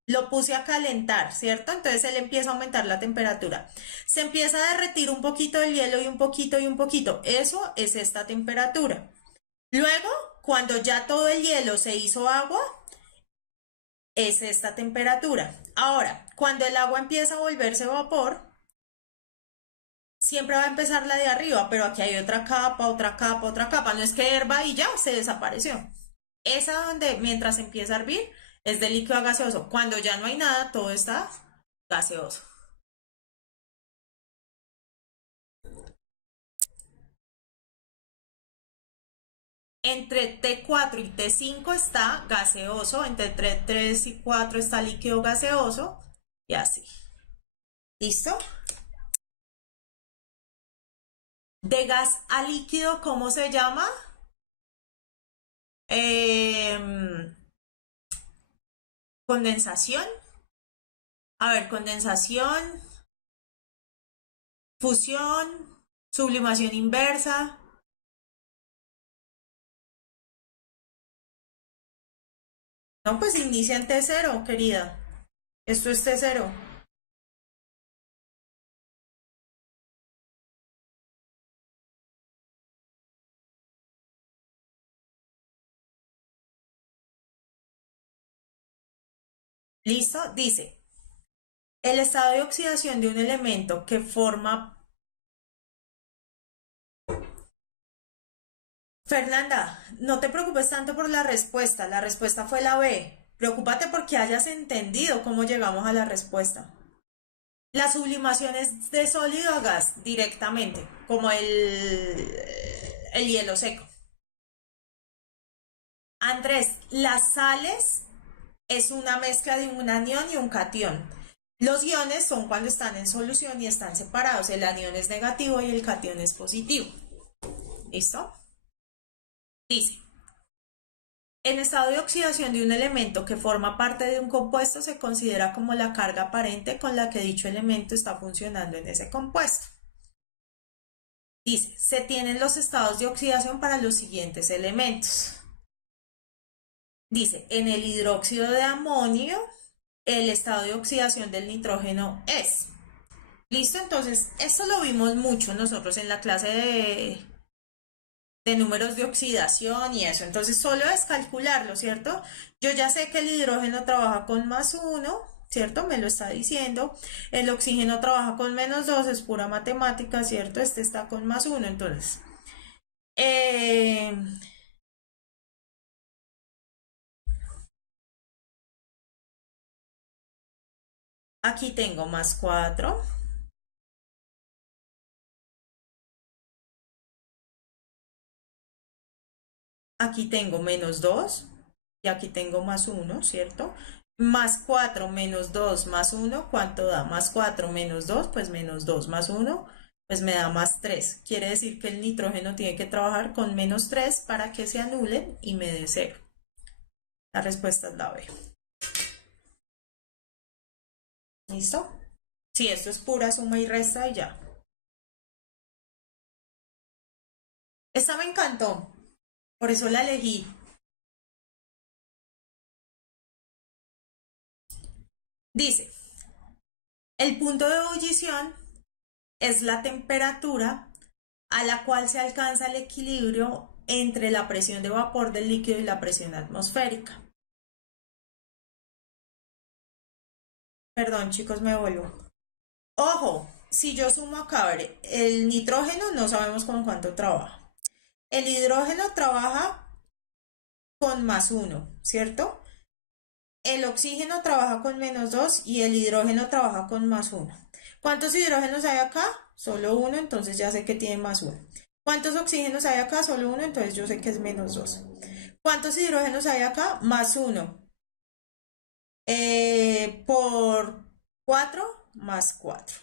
lo puse a calentar, ¿cierto? Entonces él empieza a aumentar la temperatura. Se empieza a derretir un poquito el hielo y un poquito y un poquito. Eso es esta temperatura. Luego, cuando ya todo el hielo se hizo agua, es esta temperatura. Ahora, cuando el agua empieza a volverse vapor, siempre va a empezar la de arriba, pero aquí hay otra capa, otra capa, otra capa. No es que herva y ya se desapareció. Esa donde mientras empieza a hervir es de líquido a gaseoso. Cuando ya no hay nada, todo está gaseoso. Entre T4 y T5 está gaseoso, entre T3 y 4 está líquido gaseoso y así. ¿Listo? De gas a líquido, ¿cómo se llama? Condensación. A ver, condensación, fusión, sublimación inversa. No, pues inicia en T0, querida. Esto es T0. ¿Listo? Dice, el estado de oxidación de un elemento que forma... Fernanda, no te preocupes tanto por la respuesta fue la B. Preocúpate porque hayas entendido cómo llegamos a la respuesta. La sublimación es de sólido a gas directamente, como el hielo seco. Andrés, las sales es una mezcla de un anión y un catión. Los iones son cuando están en solución y están separados. El anión es negativo y el catión es positivo. ¿Listo? Dice, en estado de oxidación de un elemento que forma parte de un compuesto se considera como la carga aparente con la que dicho elemento está funcionando en ese compuesto. Dice, se tienen los estados de oxidación para los siguientes elementos. Dice, en el hidróxido de amonio, el estado de oxidación del nitrógeno es. ¿Listo? Entonces, esto lo vimos mucho nosotros en la clase de números de oxidación y eso. Entonces, solo es calcularlo, ¿cierto? Yo ya sé que el hidrógeno trabaja con +1, ¿cierto? Me lo está diciendo. El oxígeno trabaja con -2, es pura matemática, ¿cierto? Este está con +1, entonces Aquí tengo más 4. Aquí tengo menos 2 y aquí tengo más 1, ¿cierto? Más 4 menos 2 más 1, ¿cuánto da? Más 4 menos 2, pues menos 2 más 1, pues me da más 3. Quiere decir que el nitrógeno tiene que trabajar con menos 3 para que se anulen y me dé 0. La respuesta es la B. ¿Listo? Sí, esto es pura suma y resta y ya. Esta me encantó, por eso la elegí. Dice, el punto de ebullición es la temperatura a la cual se alcanza el equilibrio entre la presión de vapor del líquido y la presión atmosférica. Perdón, chicos, me vuelvo. Ojo, si yo sumo acá, el nitrógeno no sabemos con cuánto trabaja. El hidrógeno trabaja con más 1, ¿cierto? El oxígeno trabaja con menos 2 y el hidrógeno trabaja con más 1. ¿Cuántos hidrógenos hay acá? Solo uno, entonces ya sé que tiene más 1. ¿Cuántos oxígenos hay acá? Solo uno, entonces yo sé que es menos 2. ¿Cuántos hidrógenos hay acá? Más 1. Por 4 más 4,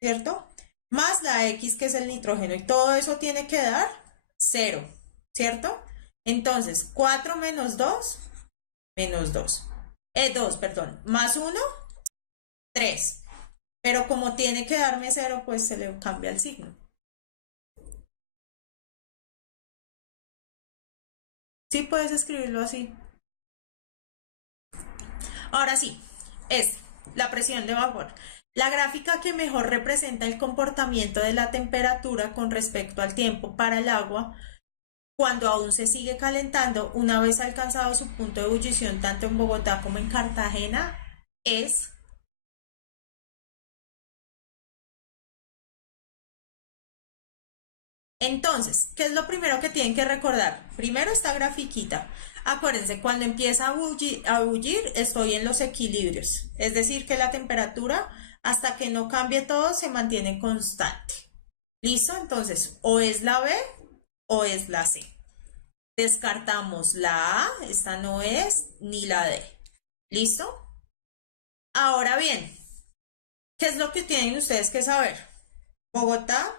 ¿cierto? Más la X que es el nitrógeno y todo eso tiene que dar 0, ¿cierto? Entonces 4 menos 2. 2, perdón, más 1, 3. Pero como tiene que darme 0, pues se le cambia el signo. Sí, puedes escribirlo así. Ahora sí, es la presión de vapor. La gráfica que mejor representa el comportamiento de la temperatura con respecto al tiempo para el agua cuando aún se sigue calentando una vez alcanzado su punto de ebullición tanto en Bogotá como en Cartagena es... Entonces, ¿qué es lo primero que tienen que recordar? Primero esta grafiquita. Acuérdense, cuando empieza a bullir, estoy en los equilibrios. Es decir, que la temperatura, hasta que no cambie todo, se mantiene constante. ¿Listo? Entonces, o es la B o es la C. Descartamos la A, esta no es, ni la D. ¿Listo? Ahora bien, ¿qué es lo que tienen ustedes que saber? Bogotá,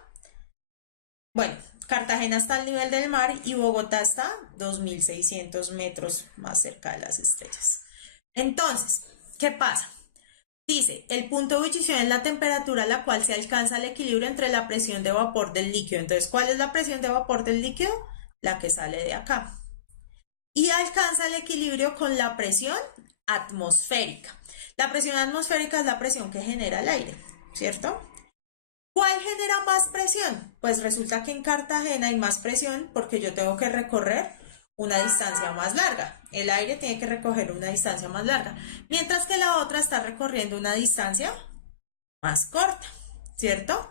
bueno, Cartagena está al nivel del mar y Bogotá está 2.600 metros más cerca de las estrellas. Entonces, ¿qué pasa? Dice, el punto de ebullición es la temperatura a la cual se alcanza el equilibrio entre la presión de vapor del líquido. Entonces, ¿cuál es la presión de vapor del líquido? La que sale de acá. Y alcanza el equilibrio con la presión atmosférica. La presión atmosférica es la presión que genera el aire, ¿cierto? ¿Cuál genera más presión? Pues resulta que en Cartagena hay más presión porque yo tengo que recorrer una distancia más larga. El aire tiene que recorrer una distancia más larga, mientras que la otra está recorriendo una distancia más corta, ¿cierto?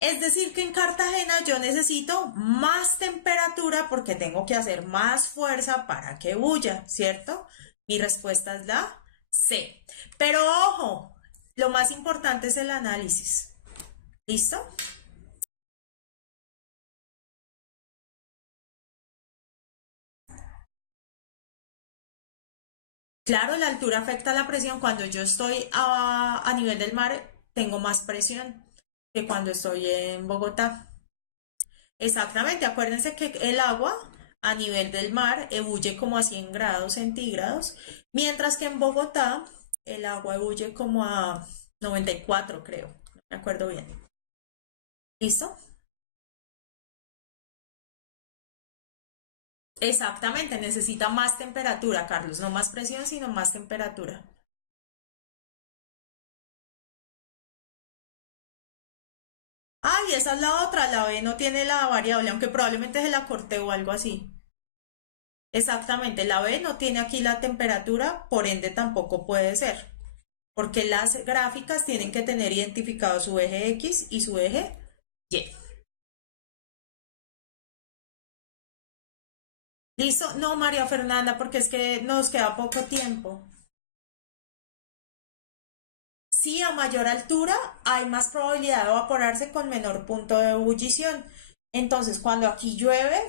Es decir, que en Cartagena yo necesito más temperatura porque tengo que hacer más fuerza para que bulla, ¿cierto? Mi respuesta es la C. Pero ojo, lo más importante es el análisis. ¿Listo? Claro, la altura afecta la presión. Cuando yo estoy a nivel del mar, tengo más presión que cuando estoy en Bogotá. Exactamente, acuérdense que el agua a nivel del mar ebulle como a 100 grados centígrados, mientras que en Bogotá el agua ebulle como a 94, creo. No me acuerdo bien. ¿Listo? Exactamente, necesita más temperatura, Carlos. No más presión, sino más temperatura. Ah, y esa es la otra, la B no tiene la variable, aunque probablemente se la corté o algo así. Exactamente, la B no tiene aquí la temperatura, por ende tampoco puede ser, porque las gráficas tienen que tener identificado su eje X y su eje Y. ¿Listo? No, María Fernanda, porque es que nos queda poco tiempo. sí, a mayor altura hay más probabilidad de evaporarse con menor punto de ebullición. Entonces, cuando aquí llueve,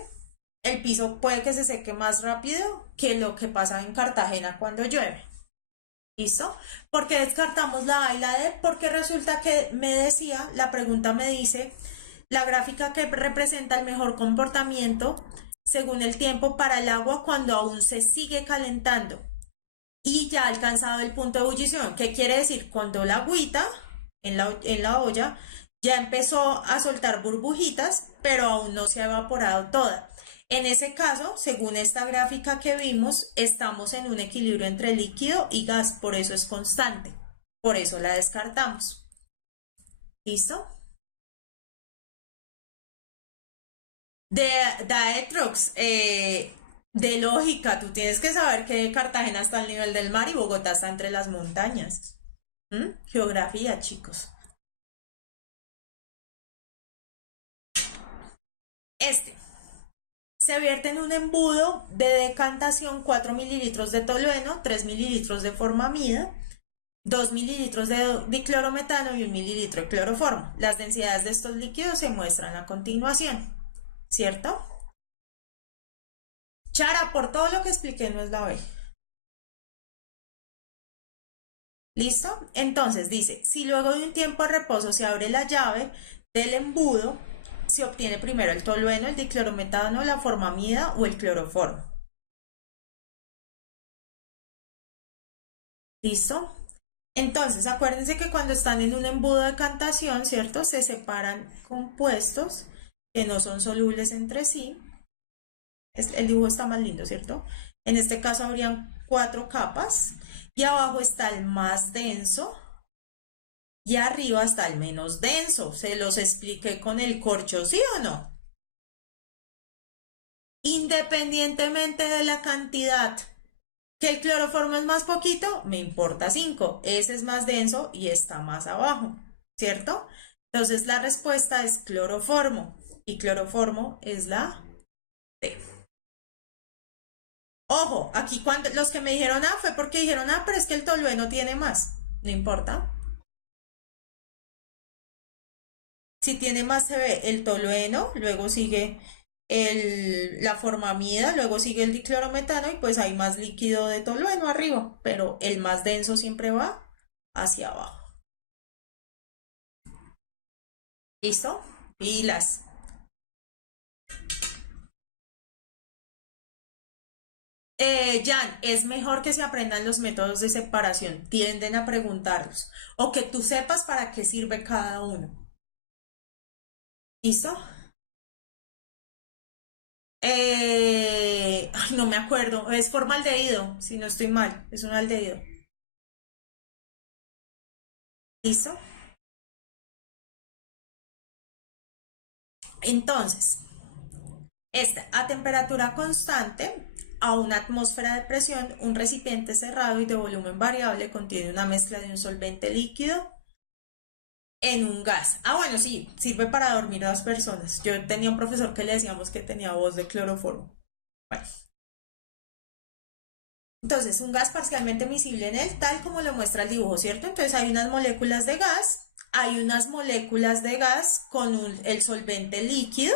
el piso puede que se seque más rápido que lo que pasa en Cartagena cuando llueve. ¿Listo? ¿Por qué descartamos la A y la D? Porque resulta que me decía, la pregunta me dice, la gráfica que representa el mejor comportamiento según el tiempo para el agua cuando aún se sigue calentando y ya ha alcanzado el punto de ebullición. ¿Qué quiere decir? Cuando la agüita en la olla ya empezó a soltar burbujitas, pero aún no se ha evaporado toda. En ese caso, según esta gráfica que vimos, estamos en un equilibrio entre líquido y gas, por eso es constante, por eso la descartamos. ¿Listo? De Daetrox, de lógica, tú tienes que saber que Cartagena está al nivel del mar y Bogotá está entre las montañas. Geografía, chicos. Este. Se vierte en un embudo de decantación 4 mililitros de tolueno, 3 mililitros de formamida, 2 mililitros de diclorometano y 1 mililitro de cloroformo. Las densidades de estos líquidos se muestran a continuación, ¿cierto? Chara, por todo lo que expliqué no es la B. ¿Listo? Entonces dice, si luego de un tiempo de reposo se abre la llave del embudo, se obtiene primero el tolueno, el diclorometano, la formamida o el cloroformo. ¿Listo? Entonces, acuérdense que cuando están en un embudo de decantación, ¿cierto? Se separan compuestos que no son solubles entre sí. El dibujo está más lindo, ¿cierto? En este caso habrían 4 capas y abajo está el más denso y arriba está el menos denso. Se los expliqué con el corcho, ¿sí o no? Independientemente de la cantidad, que el cloroformo es más poquito, me importa 5. Ese es más denso y está más abajo, ¿cierto? Entonces la respuesta es cloroformo y cloroformo es la D. Ojo, aquí cuando los que me dijeron A fue porque dijeron pero es que el tolueno tiene más. No importa. Si tiene más se ve el tolueno, luego sigue la formamida, luego sigue el diclorometano y pues hay más líquido de tolueno arriba, pero el más denso siempre va hacia abajo. ¿Listo? Pilas. Jan, es mejor que se aprendan los métodos de separación, tienden a preguntarlos, o que tú sepas para qué sirve cada uno. ¿Listo? Ay, no me acuerdo, es formaldehído, si no estoy mal, es un aldehído. ¿Listo? Entonces, a temperatura constante, a una atmósfera de presión, un recipiente cerrado y de volumen variable contiene una mezcla de un solvente líquido en un gas. Bueno, sí, sirve para dormir a 2 personas. Yo tenía un profesor que le decíamos que tenía voz de cloroformo. Bueno, entonces, un gas parcialmente miscible en él, tal como lo muestra el dibujo, ¿cierto? Entonces, hay unas moléculas de gas, hay unas moléculas de gas con el solvente líquido,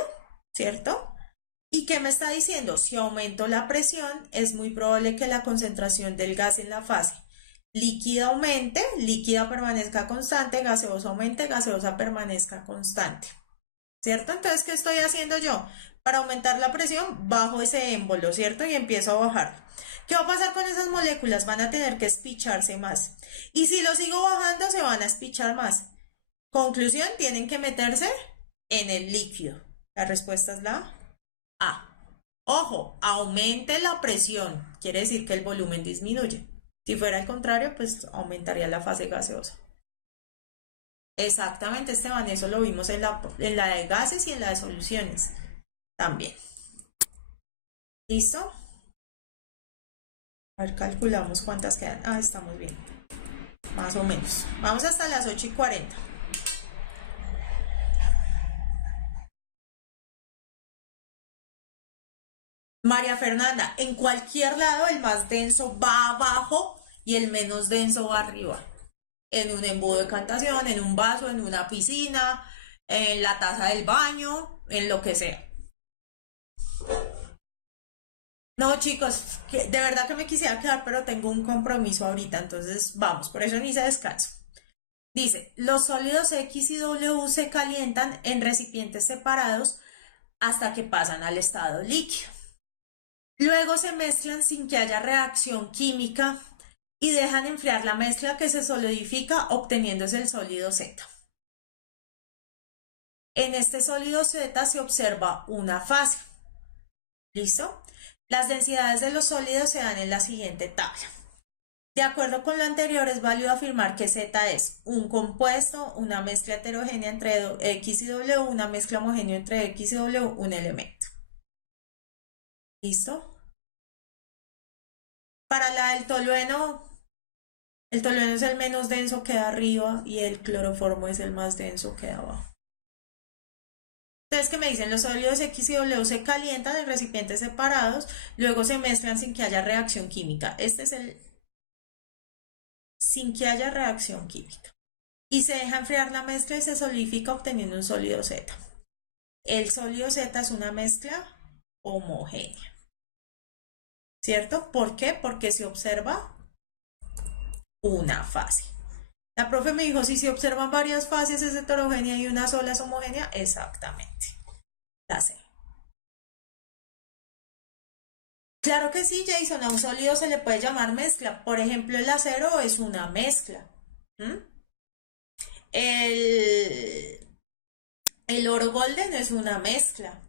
¿cierto? ¿Y qué me está diciendo? Si aumento la presión, es muy probable que la concentración del gas en la fase líquida aumente, líquida permanezca constante, gaseosa aumente, gaseosa permanezca constante. ¿Cierto? Entonces, ¿qué estoy haciendo yo? Para aumentar la presión, bajo ese émbolo, ¿cierto? Y empiezo a bajar. ¿Qué va a pasar con esas moléculas? Van a tener que espicharse más. Y si lo sigo bajando, se van a espichar más. Conclusión, tienen que meterse en el líquido. La respuesta es la A. Ojo, aumente la presión. Quiere decir que el volumen disminuye. Si fuera al contrario, pues aumentaría la fase gaseosa. Exactamente, Esteban, eso lo vimos en la de gases y en la de soluciones también. ¿Listo? A ver, calculamos cuántas quedan. Estamos bien. Más o menos. Vamos hasta las 8:40. María Fernanda, en cualquier lado el más denso va abajo y el menos denso va arriba. en un embudo de cantación, en un vaso, en una piscina, en la taza del baño, en lo que sea. No, chicos, de verdad que me quisiera quedar, pero tengo un compromiso ahorita, entonces vamos, por eso ni se descanso. Dice, los sólidos X y W se calientan en recipientes separados hasta que pasan al estado líquido. Luego se mezclan sin que haya reacción química y dejan enfriar la mezcla que se solidifica obteniéndose el sólido Z. En este sólido Z se observa una fase. ¿Listo? Las densidades de los sólidos se dan en la siguiente tabla. De acuerdo con lo anterior, es válido afirmar que Z es un compuesto, una mezcla heterogénea entre X y W, una mezcla homogénea entre X y W, un elemento. ¿Listo? Para la del tolueno, el tolueno es el menos denso que da arriba y el cloroformo es el más denso que da abajo. Entonces, ¿qué me dicen? Los sólidos X y W se calientan en recipientes separados, luego se mezclan sin que haya reacción química. Este es el sin que haya reacción química. Y se deja enfriar la mezcla y se solidifica obteniendo un sólido Z. El sólido Z es una mezcla homogénea. ¿Cierto? ¿Por qué? Porque se observa una fase. La profe me dijo, si se observan varias fases es heterogénea y una sola es homogénea. Exactamente. La sé. Claro que sí, Jason, a un sólido se le puede llamar mezcla. Por ejemplo, el acero es una mezcla. ¿Mm? El, el oro golden es una mezcla.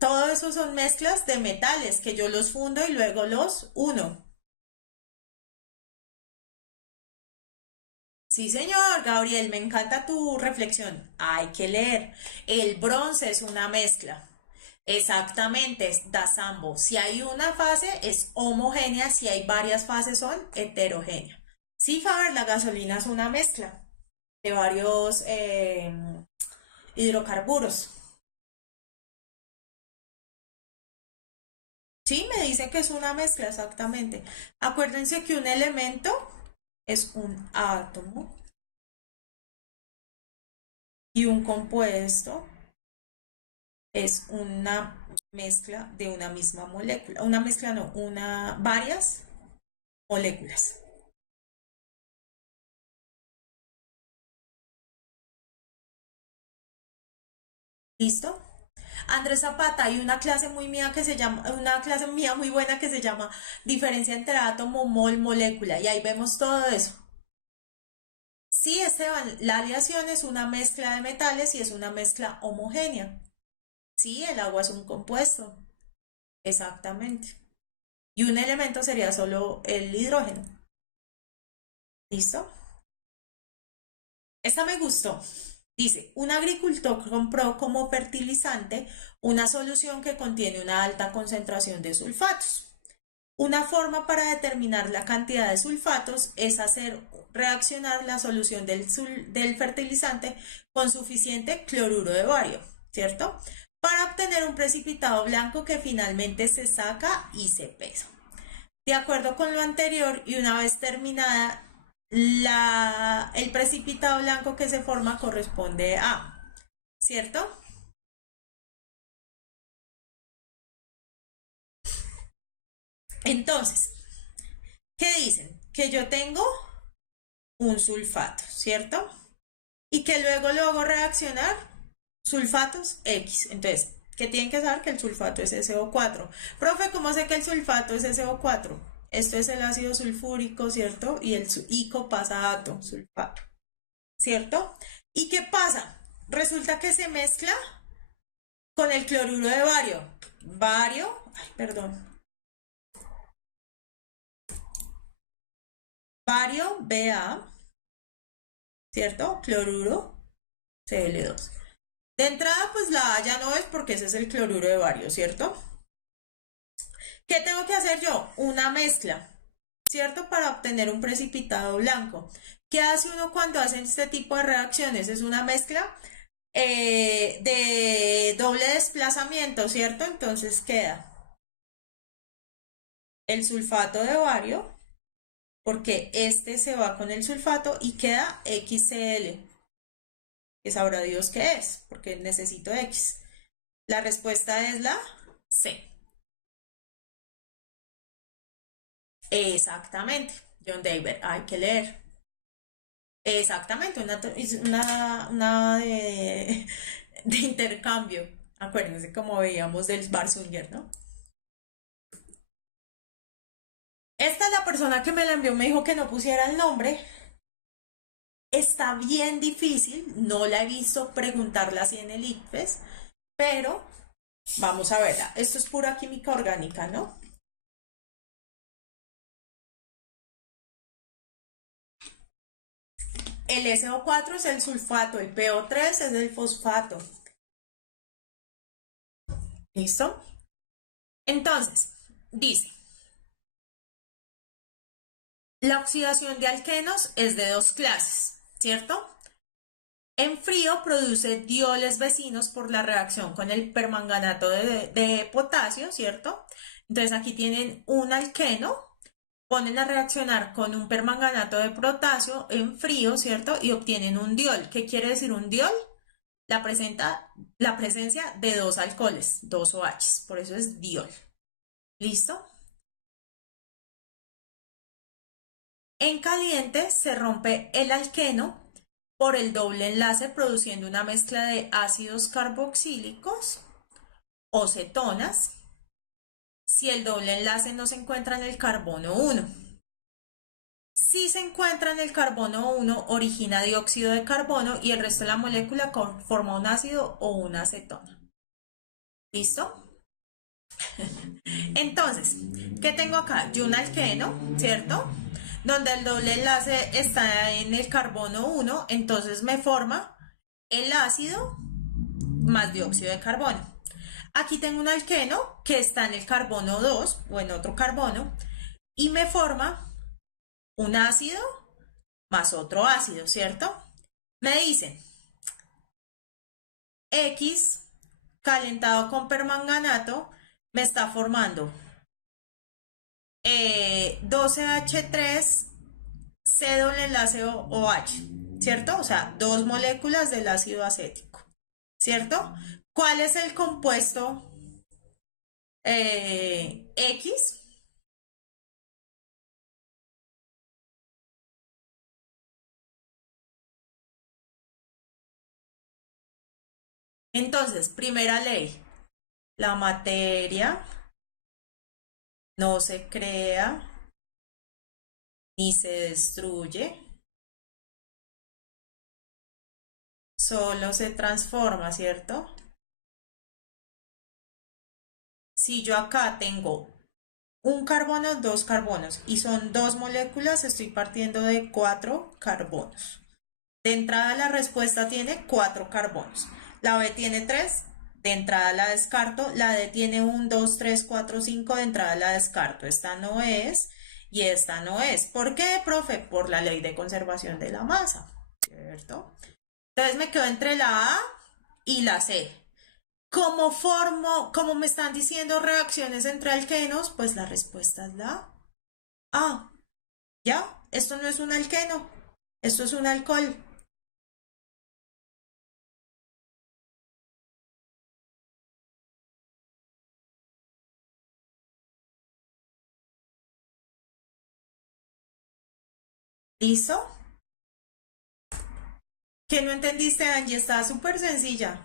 Todo eso son mezclas de metales que yo los fundo y luego los uno. Sí, señor, Gabriel, me encanta tu reflexión. Hay que leer. El bronce es una mezcla. Exactamente, da sambo. Si hay una fase es homogénea, si hay varias fases son heterogéneas. Sí, Faber, la gasolina es una mezcla de varios hidrocarburos. Sí, me dice que es una mezcla, exactamente. Acuérdense que un elemento es un átomo y un compuesto es una mezcla de una misma molécula. Una mezcla no, varias moléculas. ¿Listo? Andrés Zapata, hay una clase muy mía que se llama, una clase mía muy buena que se llama Diferencia entre átomo, mol, molécula, y ahí vemos todo eso. Sí, Esteban, la aleación es una mezcla de metales y es una mezcla homogénea. Sí, el agua es un compuesto, exactamente. Y un elemento sería solo el hidrógeno. ¿Listo? Esta me gustó. Dice, un agricultor compró como fertilizante una solución que contiene una alta concentración de sulfatos. Una forma para determinar la cantidad de sulfatos es hacer reaccionar la solución del fertilizante con suficiente cloruro de bario, ¿cierto? Para obtener un precipitado blanco que finalmente se saca y se pesa. De acuerdo con lo anterior, y una vez terminada, el precipitado blanco que se forma corresponde a, ¿cierto? Entonces, ¿qué dicen? Que yo tengo un sulfato, ¿cierto? Y que luego lo hago reaccionar sulfatos X. Entonces, ¿qué tienen que saber? Que el sulfato es SO4. Profe, ¿cómo sé que el sulfato es SO4? Esto es el ácido sulfúrico, ¿cierto? Y el ico pasa a ato, sulfato, ¿cierto? ¿Y qué pasa? Resulta que se mezcla con el cloruro de bario. Bario Ba, ¿cierto? Cloruro Cl2. De entrada, pues la A ya no es porque ese es el cloruro de bario, ¿cierto? ¿Qué tengo que hacer yo? Una mezcla, ¿cierto? Para obtener un precipitado blanco. ¿Qué hace uno cuando hacen este tipo de reacciones? Es una mezcla de doble desplazamiento, ¿cierto? Entonces queda el sulfato de bario porque este se va con el sulfato y queda XCl, que sabrá Dios qué es, porque necesito X. La respuesta es la C. Exactamente, John David, hay que leer. Exactamente, una de intercambio. Acuérdense como veíamos del Barsunger, ¿no? Esta es la persona que me la envió, me dijo que no pusiera el nombre. Está bien difícil, no la he visto preguntarla así en el ICFES, pero vamos a verla. Esto es pura química orgánica, ¿no? El SO4 es el sulfato, el PO3 es el fosfato. ¿Listo? Entonces, dice, la oxidación de alquenos es de dos clases, ¿cierto? En frío produce dioles vecinos por la reacción con el permanganato de potasio, ¿cierto? Entonces aquí tienen un alqueno, ponen a reaccionar con un permanganato de potasio en frío, ¿cierto? Y obtienen un diol. ¿Qué quiere decir un diol? La presencia de dos alcoholes, dos OHs, por eso es diol. ¿Listo? En caliente se rompe el alqueno por el doble enlace produciendo una mezcla de ácidos carboxílicos o cetonas si el doble enlace no se encuentra en el carbono 1. Si se encuentra en el carbono 1, origina dióxido de carbono y el resto de la molécula forma un ácido o una acetona. ¿Listo? Entonces, ¿qué tengo acá? Yo un alqueno, ¿cierto? Donde el doble enlace está en el carbono 1, entonces me forma el ácido más dióxido de carbono. Aquí tengo un alqueno que está en el carbono 2 o en otro carbono y me forma un ácido más otro ácido, ¿cierto? Me dicen X calentado con permanganato me está formando 12H3 C doble enlace OH, ¿cierto? O sea, dos moléculas del ácido acético, ¿cierto? ¿Cuál es el compuesto X? Entonces, primera ley, la materia no se crea ni se destruye, solo se transforma, ¿cierto? Si yo acá tengo un carbono, dos carbonos y son dos moléculas, estoy partiendo de cuatro carbonos. De entrada la respuesta tiene cuatro carbonos. La B tiene tres, de entrada la descarto. La D tiene un, dos, tres, cuatro, cinco, de entrada la descarto. Esta no es y esta no es. ¿Por qué, profe? Por la ley de conservación de la masa, ¿cierto? Entonces me quedo entre la A y la C. Como me están diciendo reacciones entre alquenos, pues la respuesta es la A. ¿Ya? Esto no es un alqueno, esto es un alcohol. ¿Listo? ¿Qué no entendiste, Angie? Está súper sencilla.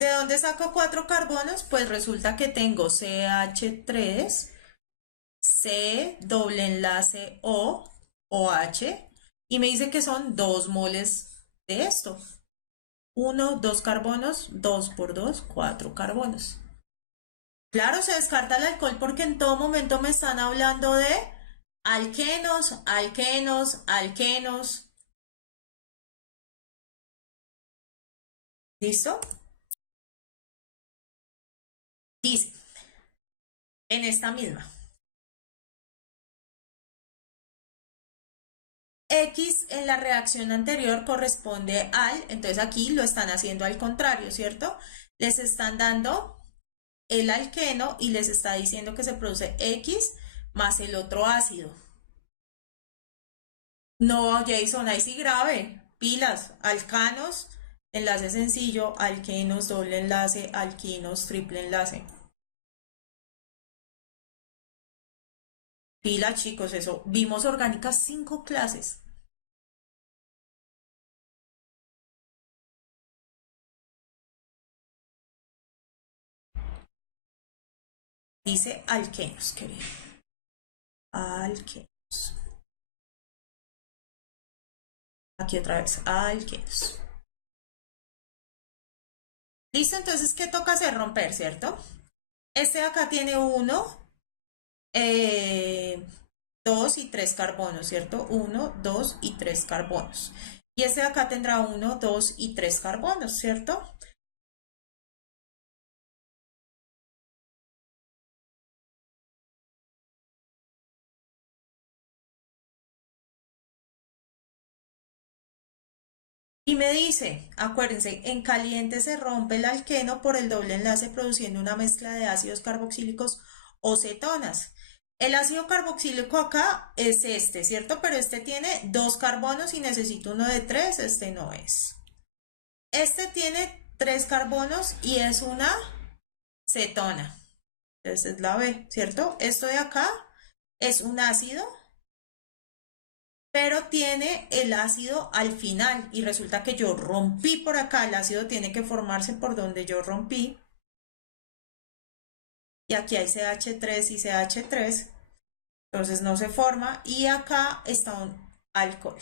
¿De dónde saco cuatro carbonos? Pues resulta que tengo CH3, C, doble enlace O, OH, y me dice que son 2 moles de esto. 1, 2 carbonos, 2 por 2, 4 carbonos. Claro, se descarta el alcohol porque en todo momento me están hablando de alquenos, alquenos, alquenos. ¿Listo? Dice, en esta misma. X en la reacción anterior corresponde al, entonces aquí lo están haciendo al contrario, ¿cierto? Les están dando el alqueno y les está diciendo que se produce X más el otro ácido. No, Jason, ahí sí grave. Pilas, alcanos, enlace sencillo, alquenos, doble enlace, alquinos, triple enlace. Pila, chicos, eso. Vimos orgánicas 5 clases. Dice alquenos, querido. Alquenos. Aquí otra vez, alquenos. Listo, entonces, ¿qué toca hacer? Romper, ¿cierto? Este de acá tiene uno, eh, 2 y 3 carbonos, ¿cierto? Uno, 2 y 3 carbonos. Y este de acá tendrá uno, 2 y 3 carbonos, ¿cierto? Y me dice, acuérdense, en caliente se rompe el alqueno por el doble enlace produciendo una mezcla de ácidos carboxílicos o cetonas. El ácido carboxílico acá es este, ¿cierto? Pero este tiene 2 carbonos y necesito uno de 3, este no es. Este tiene 3 carbonos y es una cetona. Entonces es la B, ¿cierto? Esto de acá es un ácido, pero tiene el ácido al final y resulta que yo rompí por acá, el ácido tiene que formarse por donde yo rompí y aquí hay CH3 y CH3, entonces no se forma y acá está un alcohol.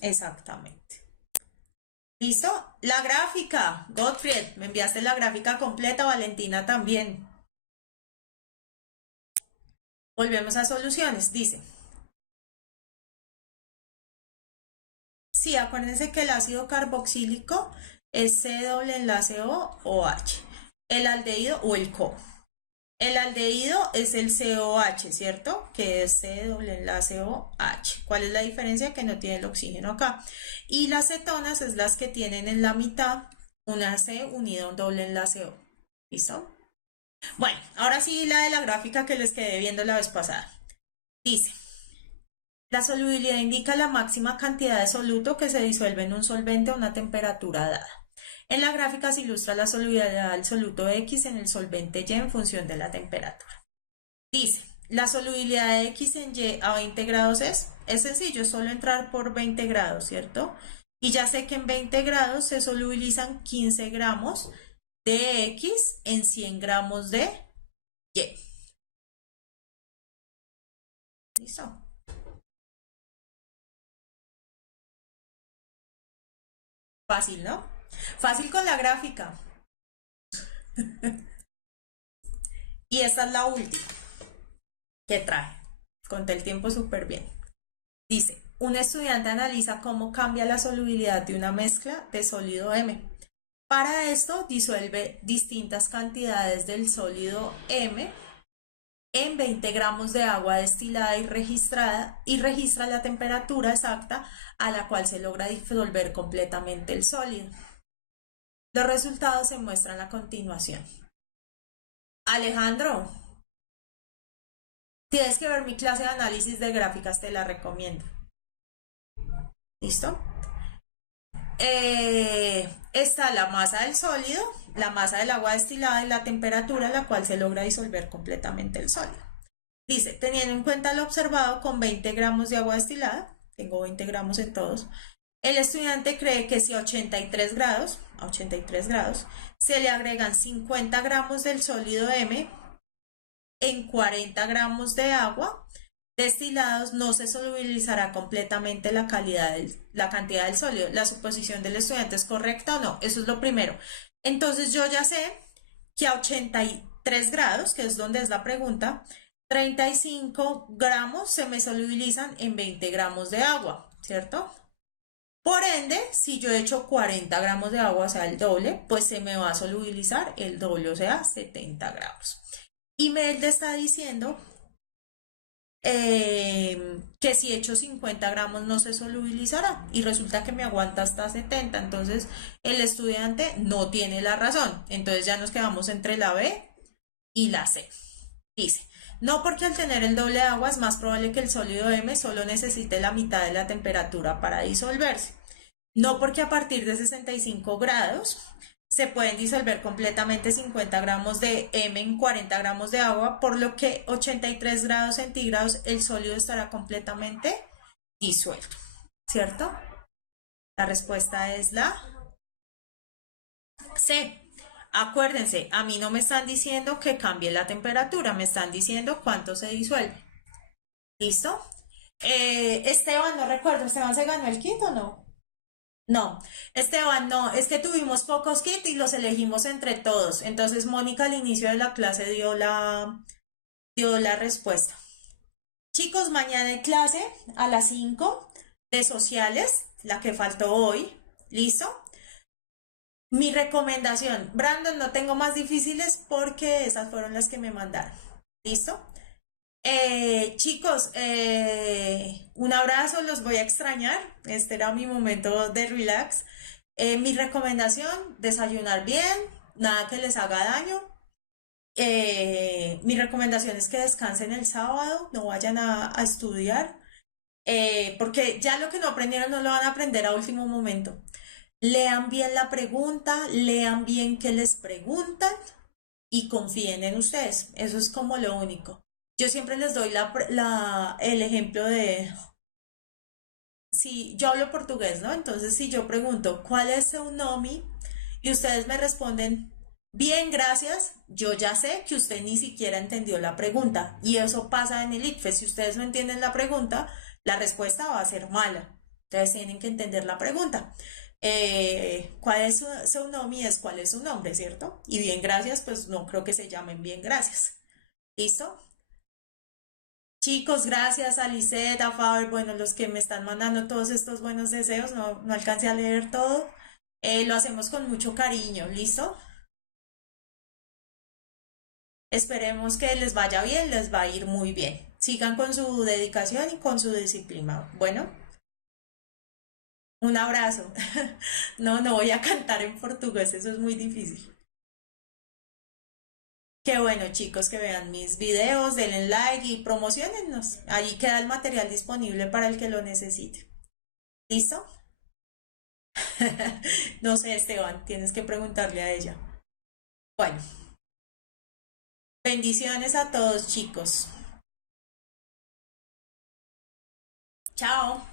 Exactamente. ¿Listo? La gráfica, Gottfried, me enviaste la gráfica completa, Valentina también. Volvemos a soluciones, dice. Sí, acuérdense que el ácido carboxílico es C doble enlace O H. El aldehído o el CO. El aldehído es el COH, ¿cierto? Que es C doble enlace OH. ¿Cuál es la diferencia? Que no tiene el oxígeno acá. Y las cetonas es las que tienen en la mitad una C unida a un doble enlace O. ¿Listo? Bueno, ahora sí la de la gráfica que les quedé viendo la vez pasada. Dice, la solubilidad indica la máxima cantidad de soluto que se disuelve en un solvente a una temperatura dada. En la gráfica se ilustra la solubilidad del soluto X en el solvente Y en función de la temperatura. Dice, la solubilidad de X en Y a 20 grados es sencillo, es solo entrar por 20 grados, ¿cierto? Y ya sé que en 20 grados se solubilizan 15 gramos de X en 100 gramos de Y. ¿Listo? Fácil, ¿no? Fácil con la gráfica. Y esta es la última que trae. Conté el tiempo súper bien. Dice, un estudiante analiza cómo cambia la solubilidad de una mezcla de sólido M. Para esto disuelve distintas cantidades del sólido M en 20 gramos de agua destilada y registrada y registra la temperatura exacta a la cual se logra disolver completamente el sólido. Los resultados se muestran a continuación. Alejandro, tienes que ver mi clase de análisis de gráficas, te la recomiendo. ¿Listo? Está la masa del sólido, la masa del agua destilada y la temperatura a la cual se logra disolver completamente el sólido. Dice, teniendo en cuenta lo observado con 20 gramos de agua destilada, tengo 20 gramos en todos, el estudiante cree que si a 83 grados se le agregan 50 gramos del sólido M en 40 gramos de agua destilados, no se solubilizará completamente la cantidad del sólido. ¿La suposición del estudiante es correcta o no? Eso es lo primero. Entonces yo ya sé que a 83 grados, que es donde es la pregunta, 35 gramos se me solubilizan en 20 gramos de agua, ¿cierto? Por ende, si yo echo 40 gramos de agua, o sea, el doble, pues se me va a solubilizar el doble, o sea, 70 gramos. Y Melde está diciendo que si echo 50 gramos no se solubilizará y resulta que me aguanta hasta 70. Entonces el estudiante no tiene la razón. Entonces ya nos quedamos entre la B y la C. Dice, no porque al tener el doble de agua es más probable que el sólido M solo necesite la mitad de la temperatura para disolverse. No porque a partir de 65 grados se pueden disolver completamente 50 gramos de M en 40 gramos de agua, por lo que 83 grados centígrados el sólido estará completamente disuelto, ¿cierto? La respuesta es la C. Acuérdense, a mí no me están diciendo que cambie la temperatura, me están diciendo cuánto se disuelve. ¿Listo? Esteban, no recuerdo, ¿Esteban se ganó el kit o no? No, Esteban, no, es que tuvimos pocos kits y los elegimos entre todos. Entonces, Mónica al inicio de la clase dio la respuesta. Chicos, mañana hay clase a las 5 de sociales, la que faltó hoy. ¿Listo? Mi recomendación, Brandon, no tengo más difíciles porque esas fueron las que me mandaron. ¿Listo? Chicos, un abrazo, los voy a extrañar. Este era mi momento de relax. Mi recomendación, desayunar bien, nada que les haga daño. Mi recomendación es que descansen el sábado, no vayan a estudiar, porque ya lo que no aprendieron no lo van a aprender a último momento. Lean bien la pregunta, lean bien qué les preguntan y confíen en ustedes. Eso es como lo único. Yo siempre les doy el ejemplo de, si yo hablo portugués, ¿no? Entonces, si yo pregunto, ¿cuál es su nombre? Y ustedes me responden, bien, gracias, yo ya sé que usted ni siquiera entendió la pregunta. Y eso pasa en el ICFES. Si ustedes no entienden la pregunta, la respuesta va a ser mala. Entonces, tienen que entender la pregunta. ¿Cuál es su nombre? Es cuál es su nombre, ¿cierto? Y bien, gracias, pues no creo que se llamen bien, gracias. ¿Listo? Chicos, gracias a Lisette, a Faber, bueno, los que me están mandando todos estos buenos deseos, no alcancé a leer todo. Lo hacemos con mucho cariño, ¿listo? Esperemos que les vaya bien, les va a ir muy bien. Sigan con su dedicación y con su disciplina. Bueno, un abrazo. No voy a cantar en portugués, eso es muy difícil. Qué bueno, chicos, que vean mis videos, denle like y promocionennos. Allí queda el material disponible para el que lo necesite. ¿Listo? No sé, Esteban, tienes que preguntarle a ella. Bueno, bendiciones a todos, chicos. Chao.